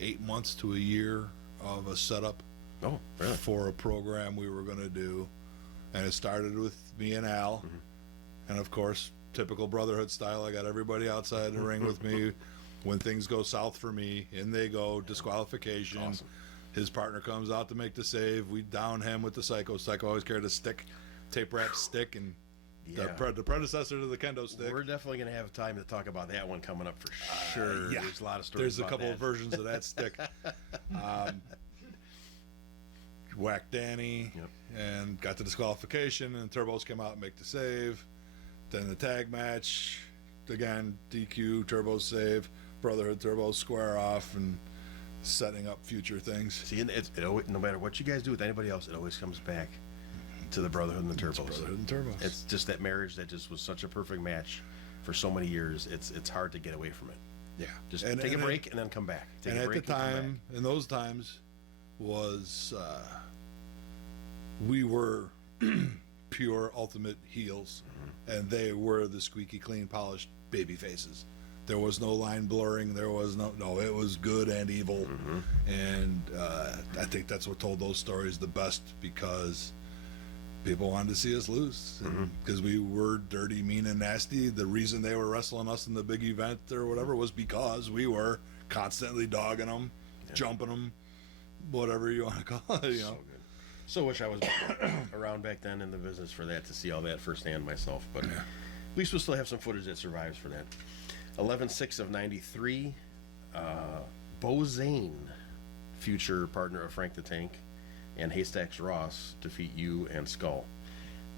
8 months to a year of a setup. Oh, really? For a program we were going to do, and it started with me and Al, and of course, typical Brotherhood style. I got everybody outside the ring with me. When things go south for me, in they go, disqualification. Awesome. His partner comes out to make the save. We down him with the Psycho. Psycho always carried a stick, tape wrap stick, and the predecessor to the kendo stick. We're definitely going to have time to talk about that one coming up for sure. Yeah. There's a lot of stories. There's a couple of versions of that stick. Whack Danny, and got the disqualification, and Turbos came out and make the save. Then the tag match, again, DQ, Turbos save, Brotherhood, Turbos square off, and setting up future things. See, and it always, no matter what you guys do with anybody else, it always comes back to the Brotherhood and the Turbos. Brotherhood and Turbos. It's just that marriage that just was such a perfect match for so many years. It's hard to get away from it. Yeah. Just take a break and then come back. Take and a at break the time, in those times, was we were pure ultimate heels, and they were the squeaky clean, polished baby faces. There was no line blurring. There was no. It was good and evil, and I think that's what told those stories the best, because people wanted to see us lose, because we were dirty, mean, and nasty. The reason they were wrestling us in the big event or whatever was because we were constantly dogging them, jumping them, whatever you want to call it. You know. So good. So wish I was around back then in the business for that, to see all that firsthand myself. But at least we'll still have some footage that survives for that. 11-6 of 93. Bo Zane, future partner of Frank the Tank, and Haystacks Ross defeat you and Skull.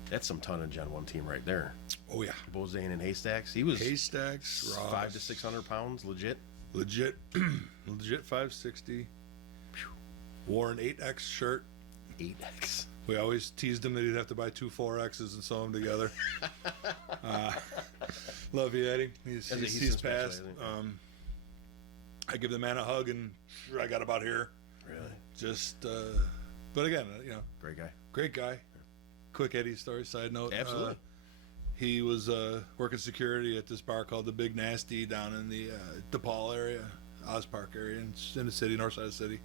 That's some tonnage on one team right there. Oh yeah. Bo Zane and Haystacks. He was Haystacks Ross, 500 to 600 pounds, legit. legit 560. Wore an 8X shirt. 8X. We always teased him that he'd have to buy two 4Xs and sew them together. Love you, Eddie. He's since passed. I give the man a hug, and I got about here. Really? Just, but again, Great guy. great guy. Quick Eddie story, side note. Absolutely. He was working security at this bar called the Big Nasty down in the DePaul area, Oz Park area, in the city, north side of the city.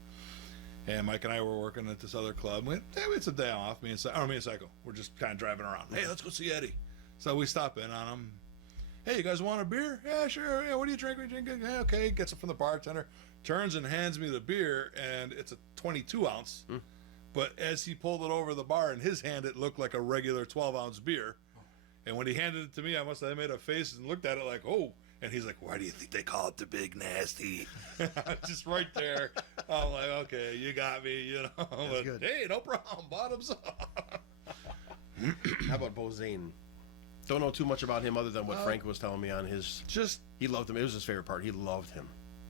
And Mike and I were working at this other club. It's a day off. Me and Psycho. We're just kind of driving around. Hey, let's go see Eddie. So we stop in on him. Hey, you guys want a beer? Yeah, sure. Yeah, what do you drink? Yeah, okay. Gets it from the bartender. Turns and hands me the beer, and it's a 22 ounce. But as he pulled it over the bar in his hand, it looked like a regular 12-ounce beer. And when he handed it to me, I must have made a face and looked at it like, oh. And he's like, why do you think they call it the Big Nasty? Just right there. I'm like, okay, you got me, But, good. hey, no problem. Bottoms up. How about Bo Zane? Don't know too much about him other than what Frank was telling me on his. He loved him. It was his favorite part. He loved him.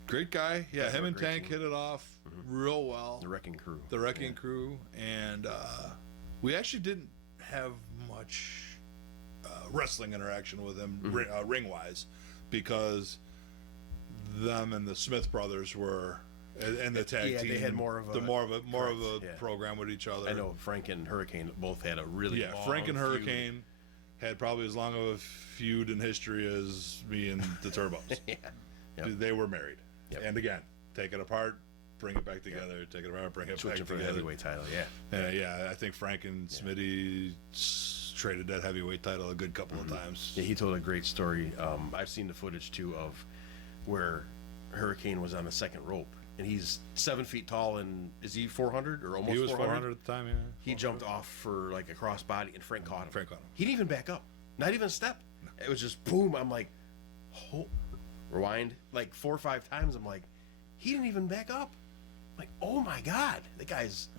Great guy. Yeah, him and great Tank team. hit it off real well. The Wrecking Crew. The Wrecking Crew. And we actually didn't have much wrestling interaction with him ring-wise, because them and the Smith brothers were, and the tag team. They had more of a program with each other. I know Frank and Hurricane both had a really long Frank and feud. Hurricane had probably as long of a feud in history as me and the Turbos. Yep. They were married. Yep. And again, take it apart, bring it back together, take it apart, bring it Switching back for the together. heavyweight title, I think Frank and Smitty traded that heavyweight title a good couple of times. Yeah, he told a great story. I've seen the footage too of where Hurricane was on the second rope and he's 7 feet tall, and is he 400 or almost 400? He was 400 at the time, yeah. He jumped off for like a crossbody, and Frank caught him. Frank caught him. He didn't even back up, not even a step. It was just boom. I'm like, oh, rewind like 4 or 5 times. I'm like, he didn't even back up. I'm like, oh my god, the guy's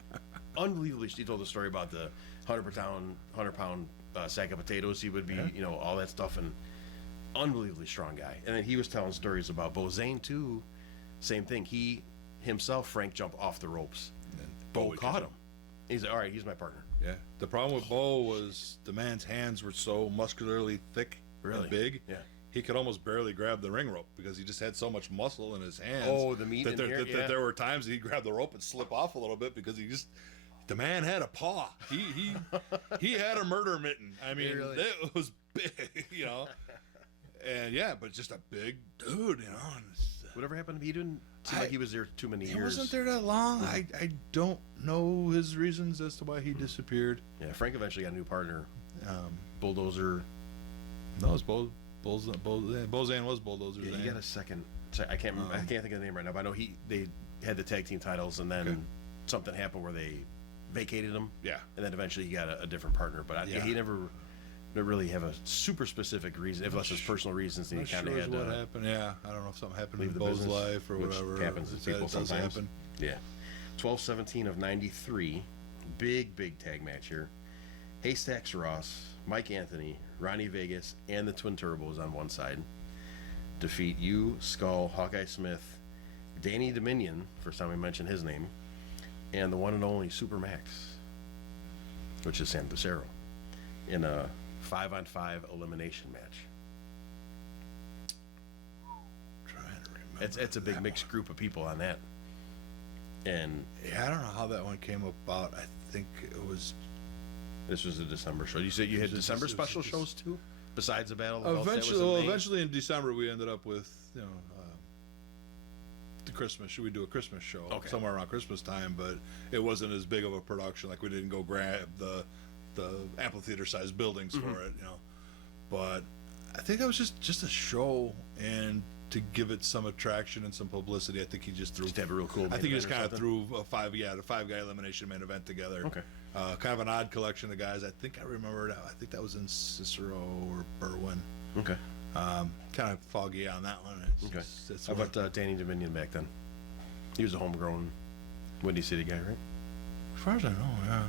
unbelievably. He told the story about the 100-pound sack of potatoes. He would be, you know, all that stuff, and unbelievably strong guy. And then he was telling stories about Bo Zane too. Same thing. He himself, Frank, jumped off the ropes. And Bo caught him. He's like, all right, he's my partner. Yeah. The problem with Bo was the man's hands were so muscularly thick and big. Yeah. He could almost barely grab the ring rope because he just had so much muscle in his hands. Oh, the meat that in here, that there were times he'd grab the rope and slip off a little bit because the man had a paw. He had a murder mitten. I mean, it was big, you know. And yeah, but just a big dude, you know. And Whatever happened to him? He didn't seem like he was there too many years. He wasn't there that long. I don't know his reasons as to why he disappeared. Yeah, Frank eventually got a new partner. Bulldozer. No, it was Bozan was Bulldozer. Yeah, he got a second. Sorry, I can't remember. I can't think of the name right now. But I know they had the tag team titles, and then something happened where they vacated him. Yeah, and then eventually he got a different partner. But he never really have a super specific reason, unless it's personal reasons. And he kind of had what happened. Yeah, I don't know if something happened in Bo's life or whatever. Happens to people sometimes. Happen. Yeah, 12/17 of '93, big tag match here. Haystacks Ross, Mike Anthony, Ronnie Vegas, and the Twin Turbos on one side defeat you, Skull, Hawkeye Smith, Danny Dominion, first time we mentioned his name, and the one and only Super Max, which is San Lucero, in a 5-on-5 elimination match. Trying to remember. It's a big mixed group of people on that. And yeah, I don't know how that one came about. I think it was. This was a December show. You said you had December special shows too, besides the Battle of the Belts? Eventually in December we ended up with the Christmas. Should we do a Christmas show somewhere around Christmas time? But it wasn't as big of a production. Like we didn't go grab the amphitheater sized buildings for it, you know. But I think that was just a show, and to give it some attraction and some publicity, I think he just threw. Just have a real cool. I think he just kind of threw the 5-guy elimination main event together. Okay. Kind of an odd collection of guys. I think I remember that. I think that was in Cicero or Berwyn. Okay. Kind of foggy on that one. How about Danny Dominion back then? He was a homegrown Windy City guy, right? As far as I know, yeah.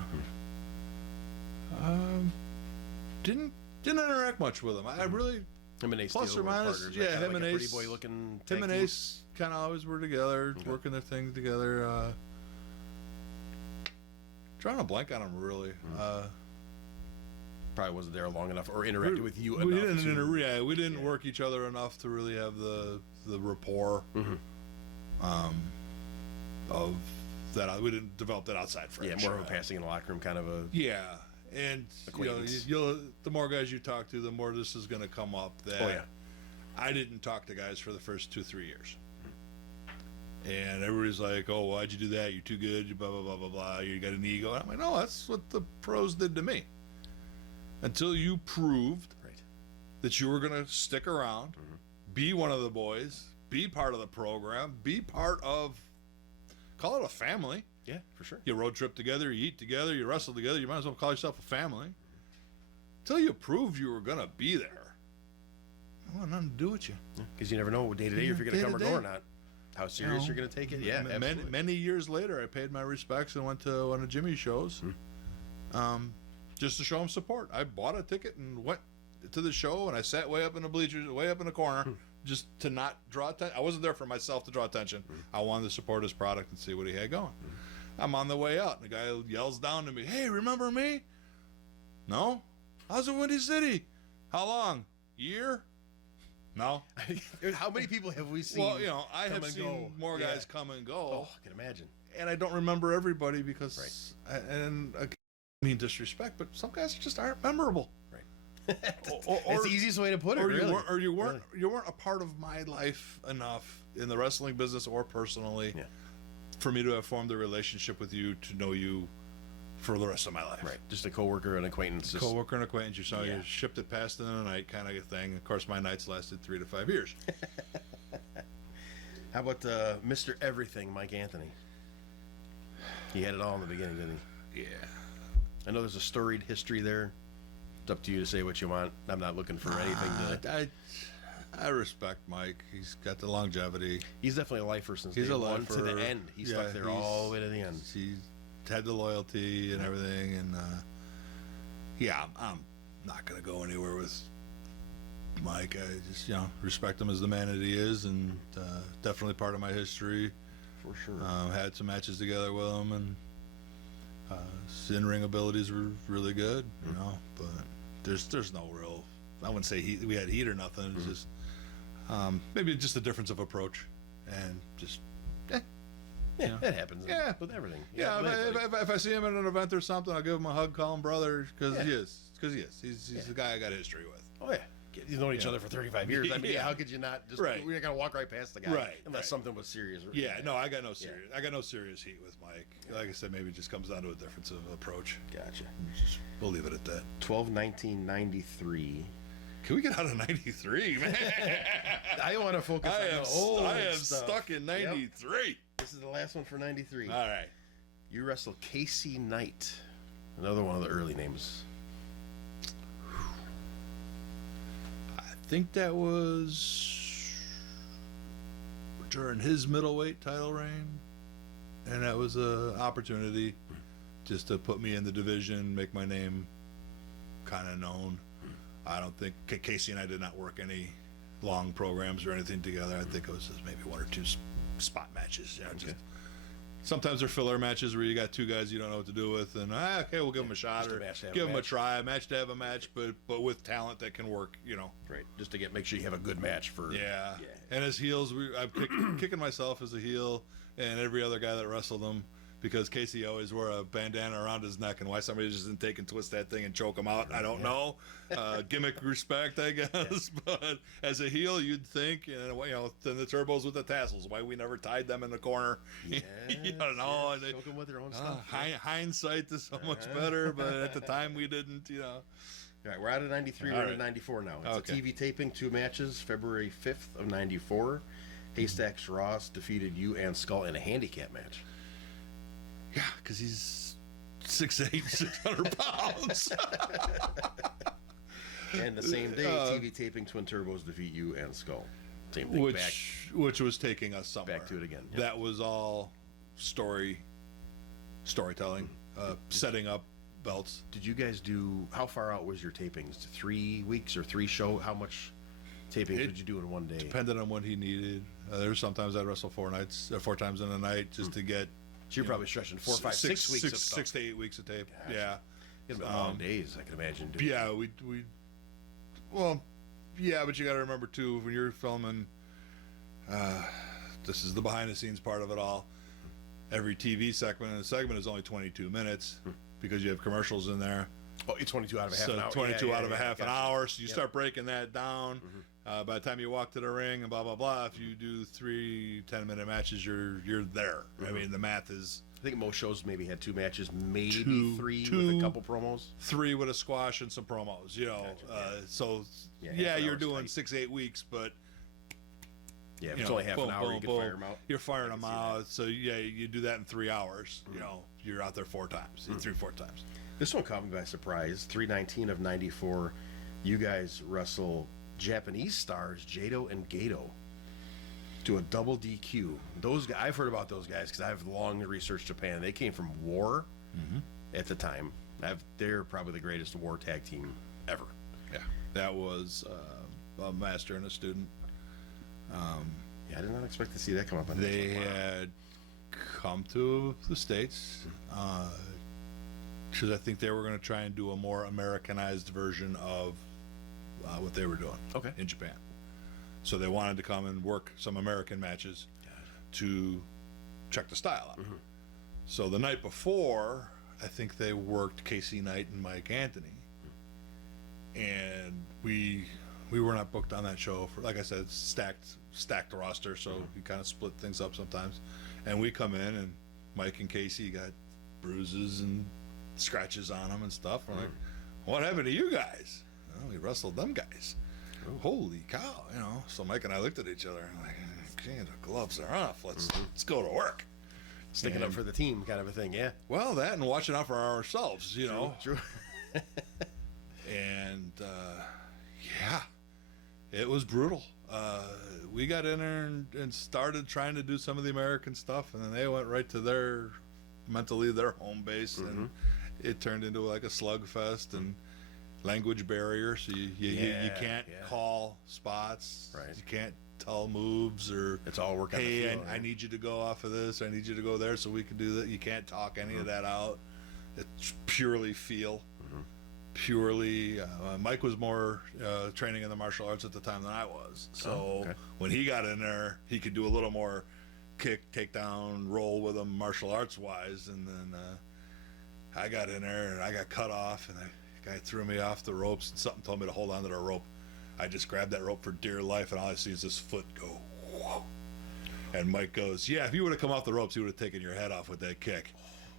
Didn't interact much with him. I really. Him and Ace plus or minus, partners, yeah. Him and Ace, pretty boy looking. Him and Ace kind of always were together, working their thing together. Drawing a blank on him, really. Probably wasn't there long enough or interacted with you enough. We didn't work each other enough to really have the rapport of that. We didn't develop that outside friendship. Yeah, more of a passing in the locker room kind of a. Yeah. And the more guys you talk to, the more this is going to come up. That I didn't talk to guys for the first 2-3 years, and everybody's like, "Oh, why'd you do that? You're too good. You blah blah blah blah blah. You got an ego." And I'm like, "No, that's what the pros did to me." Until you proved that you were going to stick around, be one of the boys, be part of the program, be part of, call it a family. Yeah, for sure. You road trip together, you eat together, you wrestle together. You might as well call yourself a family. Until you proved you were going to be there, I want nothing to do with you. Because you never know day to day if you're going to come or go or not. How serious you're going to take it. Yeah, absolutely. Many years later, I paid my respects and went to one of Jimmy's shows just to show him support. I bought a ticket and went to the show, and I sat way up in the bleachers, way up in the corner, just to not draw attention. I wasn't there for myself to draw attention. I wanted to support his product and see what he had going. I'm on the way out, and the guy yells down to me, "Hey, remember me?" "No." "How's it Windy City?" "How long?" "Year?" "No." How many people have we seen? Well, I have seen more guys come and go. Oh, I can imagine. And I don't remember everybody because, I mean disrespect, but some guys just aren't memorable. Right. It's the easiest way to put it. Or you weren't a part of my life enough in the wrestling business or personally for me to have formed a relationship with you to know you for the rest of my life. Right. Just a coworker and acquaintance. Coworker and acquaintance. You saw you shipped it past in the night kind of a thing. Of course, my nights lasted 3 to 5 years. How about Mr. Everything, Mike Anthony? He had it all in the beginning, didn't he? Yeah. I know there's a storied history there. It's up to you to say what you want. I'm not looking for anything to... I respect Mike. He's got the longevity. He's definitely a lifer since He's day a one lifer. to the end. He stuck there all the way to the end. He's had the loyalty and everything, and I'm not gonna go anywhere with Mike. I just respect him as the man that he is, and definitely part of my history. For sure. Had some matches together with him, and his in-ring abilities were really good, But there's no real. I wouldn't say we had heat or nothing. It's just maybe just a difference of approach, and just it happens. Yeah. With everything. Yeah, with everybody. if I see him at an event or something, I'll give him a hug, call him brother, because he is. He's the guy I got history with. Oh yeah. You've known each other for 35 years. I mean, Yeah. how could you not just? Right. We're not gonna walk right past the guy, Right, Unless right. something was serious. Yeah, no, I got no serious. I got no serious heat with Mike. Like I said, maybe it just comes down to a difference of approach. Gotcha. We'll leave it at that. 12/19/93. Can we get out of '93, man? I want to focus on the old I am stuff. stuck in '93. This is the last one for '93. All right. You wrestled Casey Knight, another one of the early names. I think that was during his middleweight title reign, and that was a opportunity just to put me in the division, make my name kind of known. I don't think Casey and I did not work any long programs or anything together. I think it was just maybe one or two spot matches. Just sometimes they're filler matches where you got two guys you don't know what to do with, and okay, we'll give them a shot, Just a or match to have give a them a match. try, a match to have a match, but with talent that can work, Right. Just to make sure you have a good match for. Yeah. And as heels, I'm kicking myself as a heel, and every other guy that wrestled him, because Casey always wore a bandana around his neck, and why somebody just didn't take and twist that thing and choke him out, I don't know. Gimmick respect, I guess. But as a heel, you'd think, then the turbos with the tassels, why we never tied them in the corner. Yeah. And Choke them with their own stuff. hindsight is so much better, but at the time we didn't, All right, we're out of '93. All We're right. at '94 now. It's Okay. a TV taping, 2 matches, February 5th of '94. Haystacks Ross defeated you and Skull in a handicap match. Yeah, because he's 6'8", 600 pounds. And the same day, TV taping, Twin Turbos defeat you and Skull. Same thing. Which was taking us somewhere. Back to it again. Yep. That was all storytelling, setting up belts. Did you guys do? How far out was your tapings? 3 weeks or 3 show? How much tapings did you do in one day? Depended on what he needed. There were sometimes I'd wrestle 4 times in a night just to get. So you're probably stretching 4, 5, 6 weeks of stuff. 6 to 8 weeks of tape. Gosh. Yeah. It's been long days, I can imagine. Yeah, well, yeah, but you got to remember too, when you're filming, this is the behind the scenes part of it all. Every TV segment, and the segment is only 22 minutes because you have commercials in there. Oh, it's 22 out of a half an hour. 22 out of a half an gotcha. hour. So you start breaking that down. By the time you walk to the ring and blah, blah, blah, if you do 3 10-minute matches, you're there. I mean, the math is I think most shows maybe had 2 matches, maybe Two- 3 two- with a couple promos. 3 with a squash and some promos, Gotcha. So, Yeah, half yeah, an you're hour's doing tight. 6 8 weeks, but Yeah, if it's only half an hour, you can fire them out. You're firing I can them see out. So, yeah, you do that in 3 hours. You're out there 4 times, 3 4 times. This one caught me by surprise. 3/19 of '94, you guys wrestle Japanese stars Jado and Gato to a double DQ. Those guys, I've heard about those guys because I've long researched Japan. They came from War at the time. They're probably the greatest War tag team ever. Yeah, that was a master and a student. Yeah, I did not expect to see that come up on They this one. Wow. had come to the States because I think they were going to try and do a more Americanized version of what they were doing in Japan. So they wanted to come and work some American matches to check the style out. So the night before, I think they worked Casey Knight and Mike Anthony. And we were not booked on that show for, like I said, stacked roster, so we kind of split things up sometimes. And we come in, and Mike and Casey got bruises and scratches on them and stuff. We're like, what happened to you guys? Well, we wrestled them guys. holy cow, you know. So Mike and I looked at each other and like, okay, the gloves are off. Let's go to work. Sticking up for the team kind of a thing, yeah. Well, that and watching out for ourselves, you know. True. And yeah, it was brutal. We got in there and started trying to do some of the American stuff, and then they went right to their home base, and it turned into like a slugfest and language barrier. So you can't call spots, right? You can't tell moves, or it's all working. Hey, I need you to go off of this. I need you to go there so we can do that. You can't talk any of that out. It's purely feel. Purely, Mike was more training in the martial arts at the time than I was. So when he got in there, he could do a little more kick, takedown, roll with him martial arts wise. And then I got in there and I got cut off, and the guy threw me off the ropes, and something told me to hold on to the rope. I just grabbed that rope for dear life, and all I see is this foot go, whoa. And Mike goes, yeah, if you would have come off the ropes, he would have taken your head off with that kick.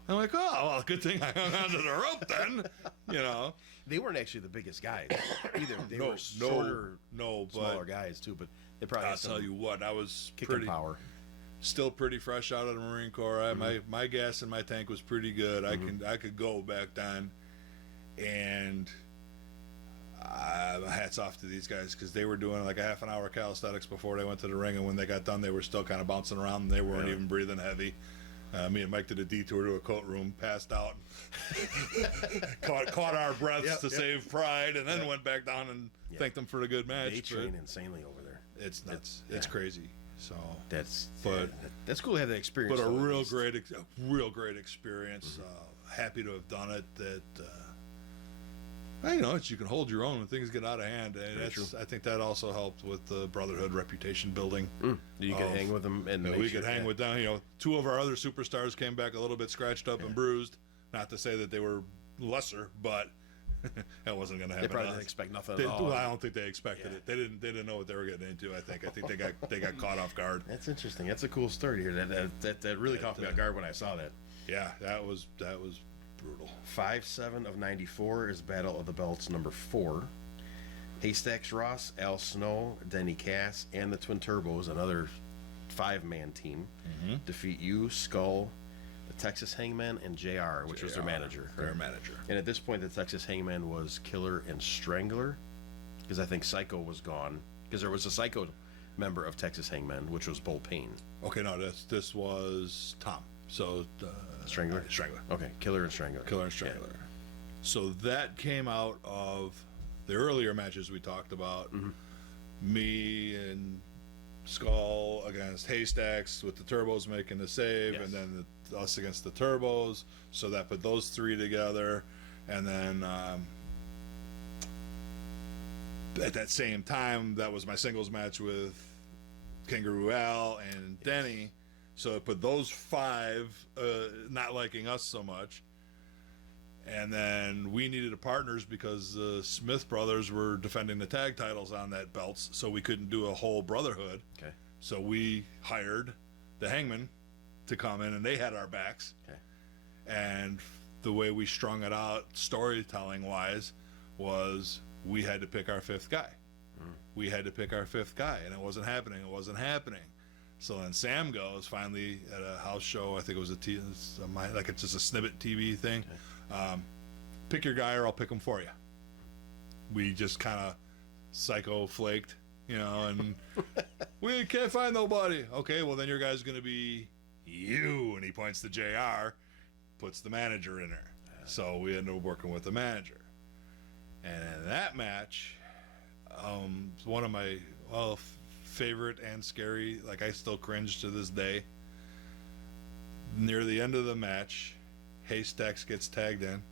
I'm like, oh, well, good thing I hung onto the rope then, you know. They weren't actually the biggest guys either. They were shorter, smaller guys too. But they probably. I'll tell you what, I was kicking power. Still pretty fresh out of the Marine Corps. My gas in my tank was pretty good. I could go back then, and hats off to these guys, because they were doing like a half an hour calisthenics before they went to the ring, and when they got done, they were still kind of bouncing around, and they weren't even breathing heavy. Me and Mike did a detour to a coat room, passed out, caught our breaths to save pride, and then went back down and thanked them for the good match. They train insanely over there. It's nuts. It's crazy. So that's cool to have that experience. But a real great experience. Happy to have done it. That you know, you can hold your own when things get out of hand, and I think that also helped with the Brotherhood reputation building. You could hang with them, and we could hang with them. You know, two of our other superstars came back a little bit scratched up and bruised. Not to say that they were lesser, but that wasn't going to happen. They probably didn't expect nothing at all. Well, I don't think they expected it. They didn't know what they were getting into. I think they got caught off guard. That's interesting. That's a cool story here. That really caught me off guard when I saw that. Yeah, that was brutal. 5/7 of '94 is Battle of the Belts #4. Haystacks Ross, Al Snow, Denny Cass, and the Twin Turbos, another 5-man team, defeat you, Skull, the Texas Hangman, and JR, which was their manager. Their manager. And at this point, the Texas Hangman was Killer and Strangler, because I think Psycho was gone, because there was a Psycho member of Texas Hangman, which was Bull Payne. Okay, no, this was Tom. So Strangler? Strangler. Okay, Killer and Strangler. Killer and Strangler. Yeah. So that came out of the earlier matches we talked about. Me and Skull against Haystacks with the Turbos making the save, and then us against the Turbos. So that put those three together. And then at that same time, that was my singles match with Kangaroo Al and Denny. So it put those 5 not liking us so much. And then we needed partners because the Smith brothers were defending the tag titles on that belts, so we couldn't do a whole Brotherhood. Okay. So we hired the Hangman to come in, and they had our backs. Okay. And the way we strung it out, storytelling-wise, was we had to pick our 5th guy. We had to pick our 5th guy, and it wasn't happening. So then Sam goes finally at a house show. I think it was it's just a snippet TV thing. Okay. Pick your guy, or I'll pick him for you. We just kind of psycho flaked, you know, and we can't find nobody. Okay, well then your guy's going to be you, and he points to JR, puts the manager in there. So we ended up working with the manager, and in that match, one of my favorite and scary, like I still cringe to this day. Near the end of the match, Haystacks gets tagged in.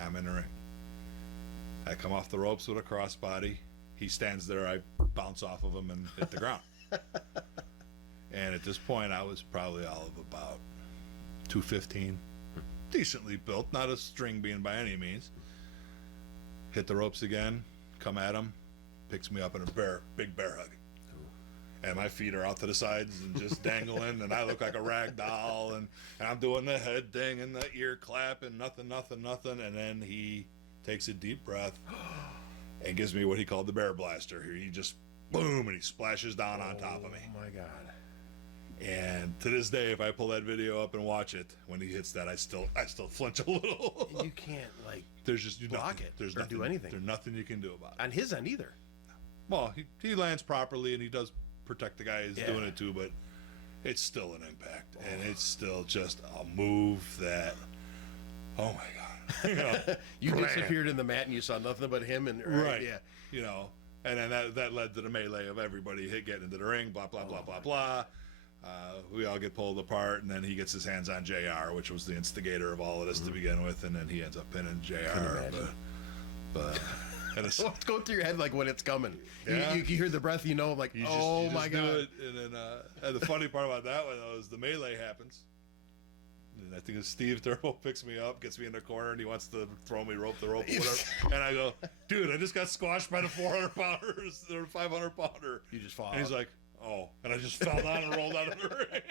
I'm in the ring. I come off the ropes with a crossbody. He stands there. I bounce off of him and hit the ground. And at this point, I was probably all of about 215. Decently built, not a string being by any means. Hit the ropes again, come at him, picks me up in a big bear hug. And my feet are out to the sides and just dangling, and I look like a rag doll, and I'm doing the head thing and the ear clap and nothing, and then he takes a deep breath and gives me what he called the bear blaster. He just boom, and he splashes down on top of me. Oh my God. And to this day, if I pull that video up and watch it, when he hits that, I still flinch a little. You can't like There's just block nothing, it there's or nothing, do anything. There's nothing you can do about it. On his end either. Well, he lands properly and he does protect the guy who's Yeah. doing it too, but it's still an impact, and it's still just a move that, oh my God. You know, You blam. disappeared in the mat and you saw nothing but him and Right. Yeah. You know, and then that led to the melee of everybody getting into the ring, blah, blah, blah, blah, blah. We all get pulled apart, and then he gets his hands on JR, which was the instigator of all of this to begin with, and then he ends up pinning JR. But and it's, What's going through your head like when it's coming? Yeah. You hear the breath, you know, like, you oh just my do God. it. And then and the funny part about that one though is the melee happens. And I think it's Steve Turbo picks me up, gets me in the corner, and he wants to throw me the rope, whatever. And I go, dude, I just got squashed by the 400-pounders, or 500-pounder. You just fall And he's out. like, oh, and I just fell down and rolled out of the ring.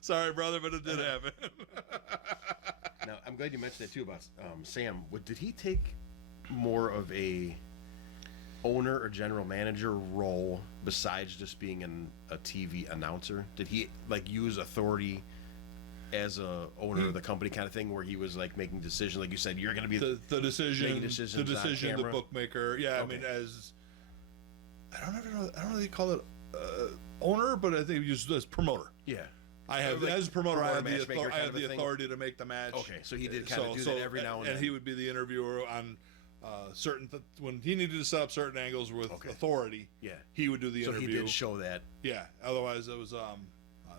Sorry, brother, but it did happen. Now, I'm glad you mentioned that too about Sam. Did he take more of a owner or general manager role besides just being a TV announcer? Did he like use authority as a owner of the company kind of thing, where he was like making decisions, like you said, you're going to be the decision, making decisions on the camera? bookmaker. Yeah, Okay. I mean, as I don't know if they call it owner, but I think he used as promoter. Yeah. I have Like as promoter, I have matchmaker kind I have of a the thing? authority to make the match. Okay, so he did kind of do that every now and then. And he would be the interviewer on certain when he needed to set up certain angles with Okay. authority. Yeah. He would do the So interview. he did show that. Yeah. Otherwise, it was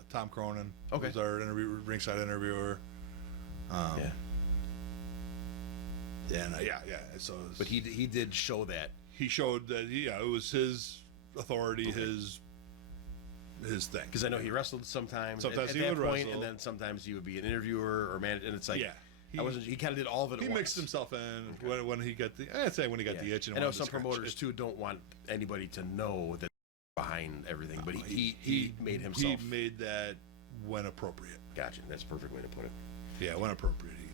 Tom Cronin. Okay. Was our ringside interviewer. Yeah. And yeah. So, But he did show that. he showed that it was his authority, his thing. Because I know he wrestled sometimes. Sometimes at he that would point, wrestle. and then sometimes he would be an interviewer or manager, and it's like, Yeah. He kind of did all of it. He at mixed once. himself in when he got the. I'd say when he got the itch. And I know wanted to some scratch promoters it. too don't want anybody to know that behind everything, but he made himself. He made that when appropriate. Gotcha. That's a perfect way to put it. Yeah, when appropriate, he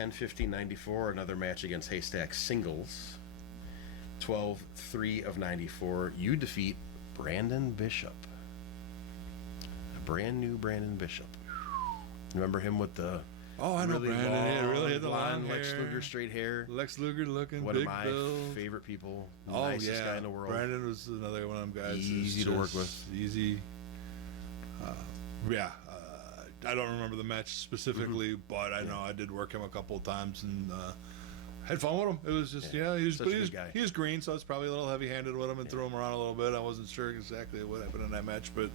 did. 10-15-94, another match against Haystack singles. 12-3 of 94. You defeat Brandon Bishop. A brand new Brandon Bishop. Remember him with the I know Brandon. Yeah, really had the long blonde Lex hair. Luger straight hair. Lex Luger looking, One big of my build. favorite people. Oh Nicest yeah, guy in the world. Brandon was another one of them guys. Easy to work with. Easy. I don't remember the match specifically, but I know I did work him a couple of times and had fun with him. It was just he was Such a good guy. he was green, so it's probably a little heavy-handed with him and threw him around a little bit. I wasn't sure exactly what happened in that match, but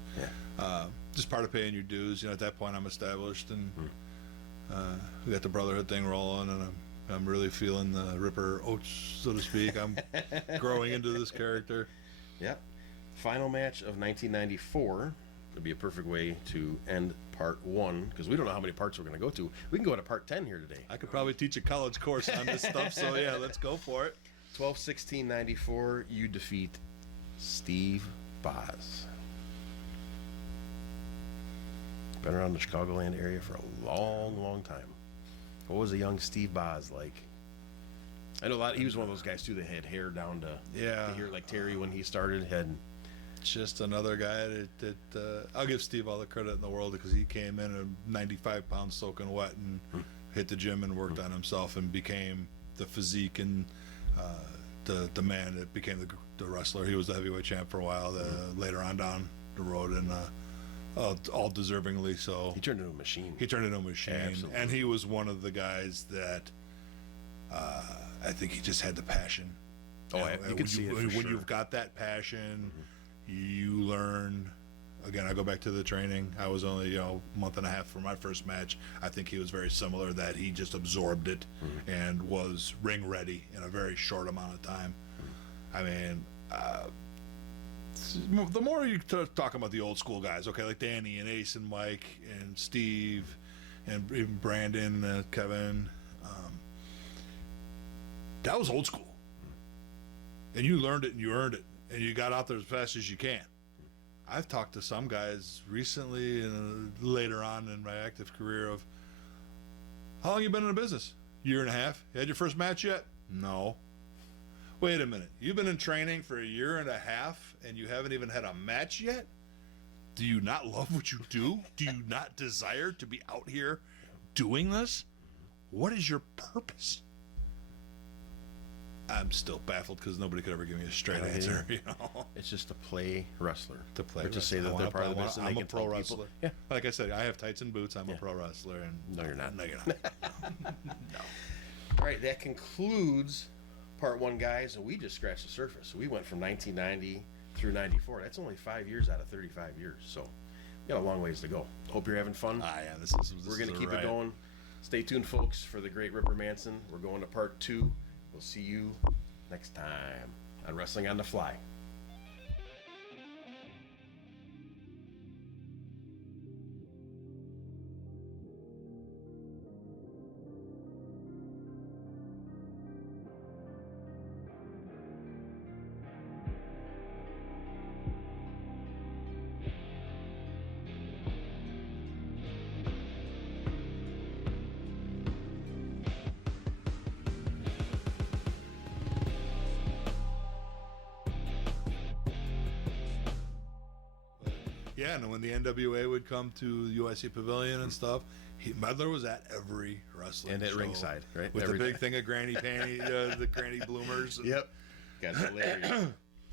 just part of paying your dues. At that point, I'm established and we got the Brotherhood thing rolling, and I'm really feeling the Ripper oats, so to speak. I'm growing into this character. Yep. Final match of 1994 would be a perfect way to end part 1, because we don't know how many parts we're going to go to. We can go to part 10 here today. I could probably teach a college course on this stuff, so yeah, let's go for it. 12-16-94, you defeat Steve Boz. Been around the Chicagoland area for a long, long time. What was a young Steve Boz like? I know he was one of those guys too that had hair down to here, like Terry when he started had. Just another guy that I'll give Steve all the credit in the world, because he came in at 95 pounds soaking wet and hit the gym and worked on himself and became the physique and the man that became the wrestler. He was the heavyweight champ for a while. Later on down the road, and all deservingly so. He turned into a machine. He turned into a machine, Absolutely. and he was one of the guys that I think he just had the passion. You could see it for when sure. you've got that passion. You learn. Again, I go back to the training. I was only a month and a half for my first match. I think he was very similar, that he just absorbed it and was ring ready in a very short amount of time. I mean, the more you talk about the old school guys, okay, like Danny and Ace and Mike and Steve and even Brandon, Kevin, that was old school. And you learned it and you earned it. And you got out there as fast as you can. I've talked to some guys recently and later on in my active career of, how long you been in the business? Year and a half. You had your first match yet? No. Wait a minute. You've been in training for a year and a half and you haven't even had a match yet? Do you not love what you do? Do you not desire to be out here doing this? What is your purpose? I'm still baffled because nobody could ever give me a straight answer. You know, It's just to play wrestler. to play. Or to say that they're part of the business. and I'm they a can pro tell wrestler. people. Yeah. Like I said, I have tights and boots. I'm a pro wrestler. And No, you're not. No, you're not. All right, that concludes part one, guys. And we just scratched the surface. We went from 1990 through 94. That's only 5 years out of 35 years. So we got a long ways to go. Hope you're having fun. Yeah, We're going to keep it going. Stay tuned, folks, for the great Ripper Manson. We're going to part 2. We'll see you next time on Wrestling on the Fly. Yeah, and when the NWA would come to the UIC Pavilion and stuff, Medler was at every wrestling And at show ringside, right? with Every the big time. thing of granny panty, the granny bloomers. And, Yep. Guys, hilarious.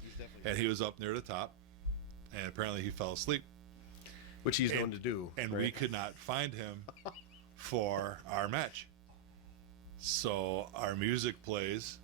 He's definitely and he was up near the top, and apparently he fell asleep. which he's known to do. And right? we could not find him for our match. So our music plays,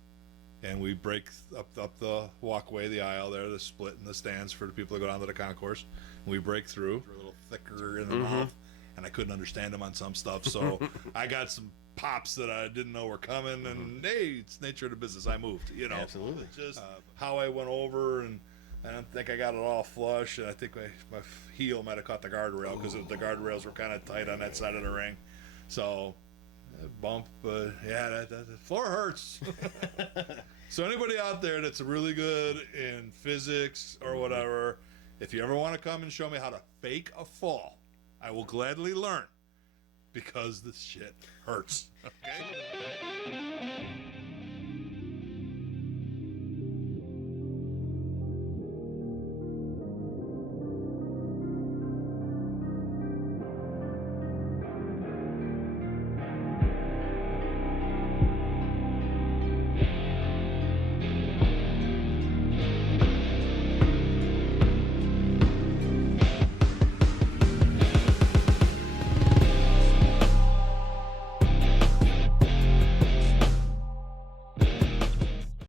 and we break up the walkway, the aisle there, the split in the stands for the people that go down to the concourse. And we break through. We're a little thicker in the mouth, and I couldn't understand him on some stuff. So I got some pops that I didn't know were coming, and hey, it's nature of the business. I moved, you know. Absolutely. Just how I went over, and I don't think I got it all flush. And I think my heel might have caught the guardrail because the guardrails were kind of tight on that side of the ring. So bump, but yeah, that the floor hurts. So anybody out there that's really good in physics or whatever, if you ever want to come and show me how to fake a fall, I will gladly learn, because this shit hurts. Okay.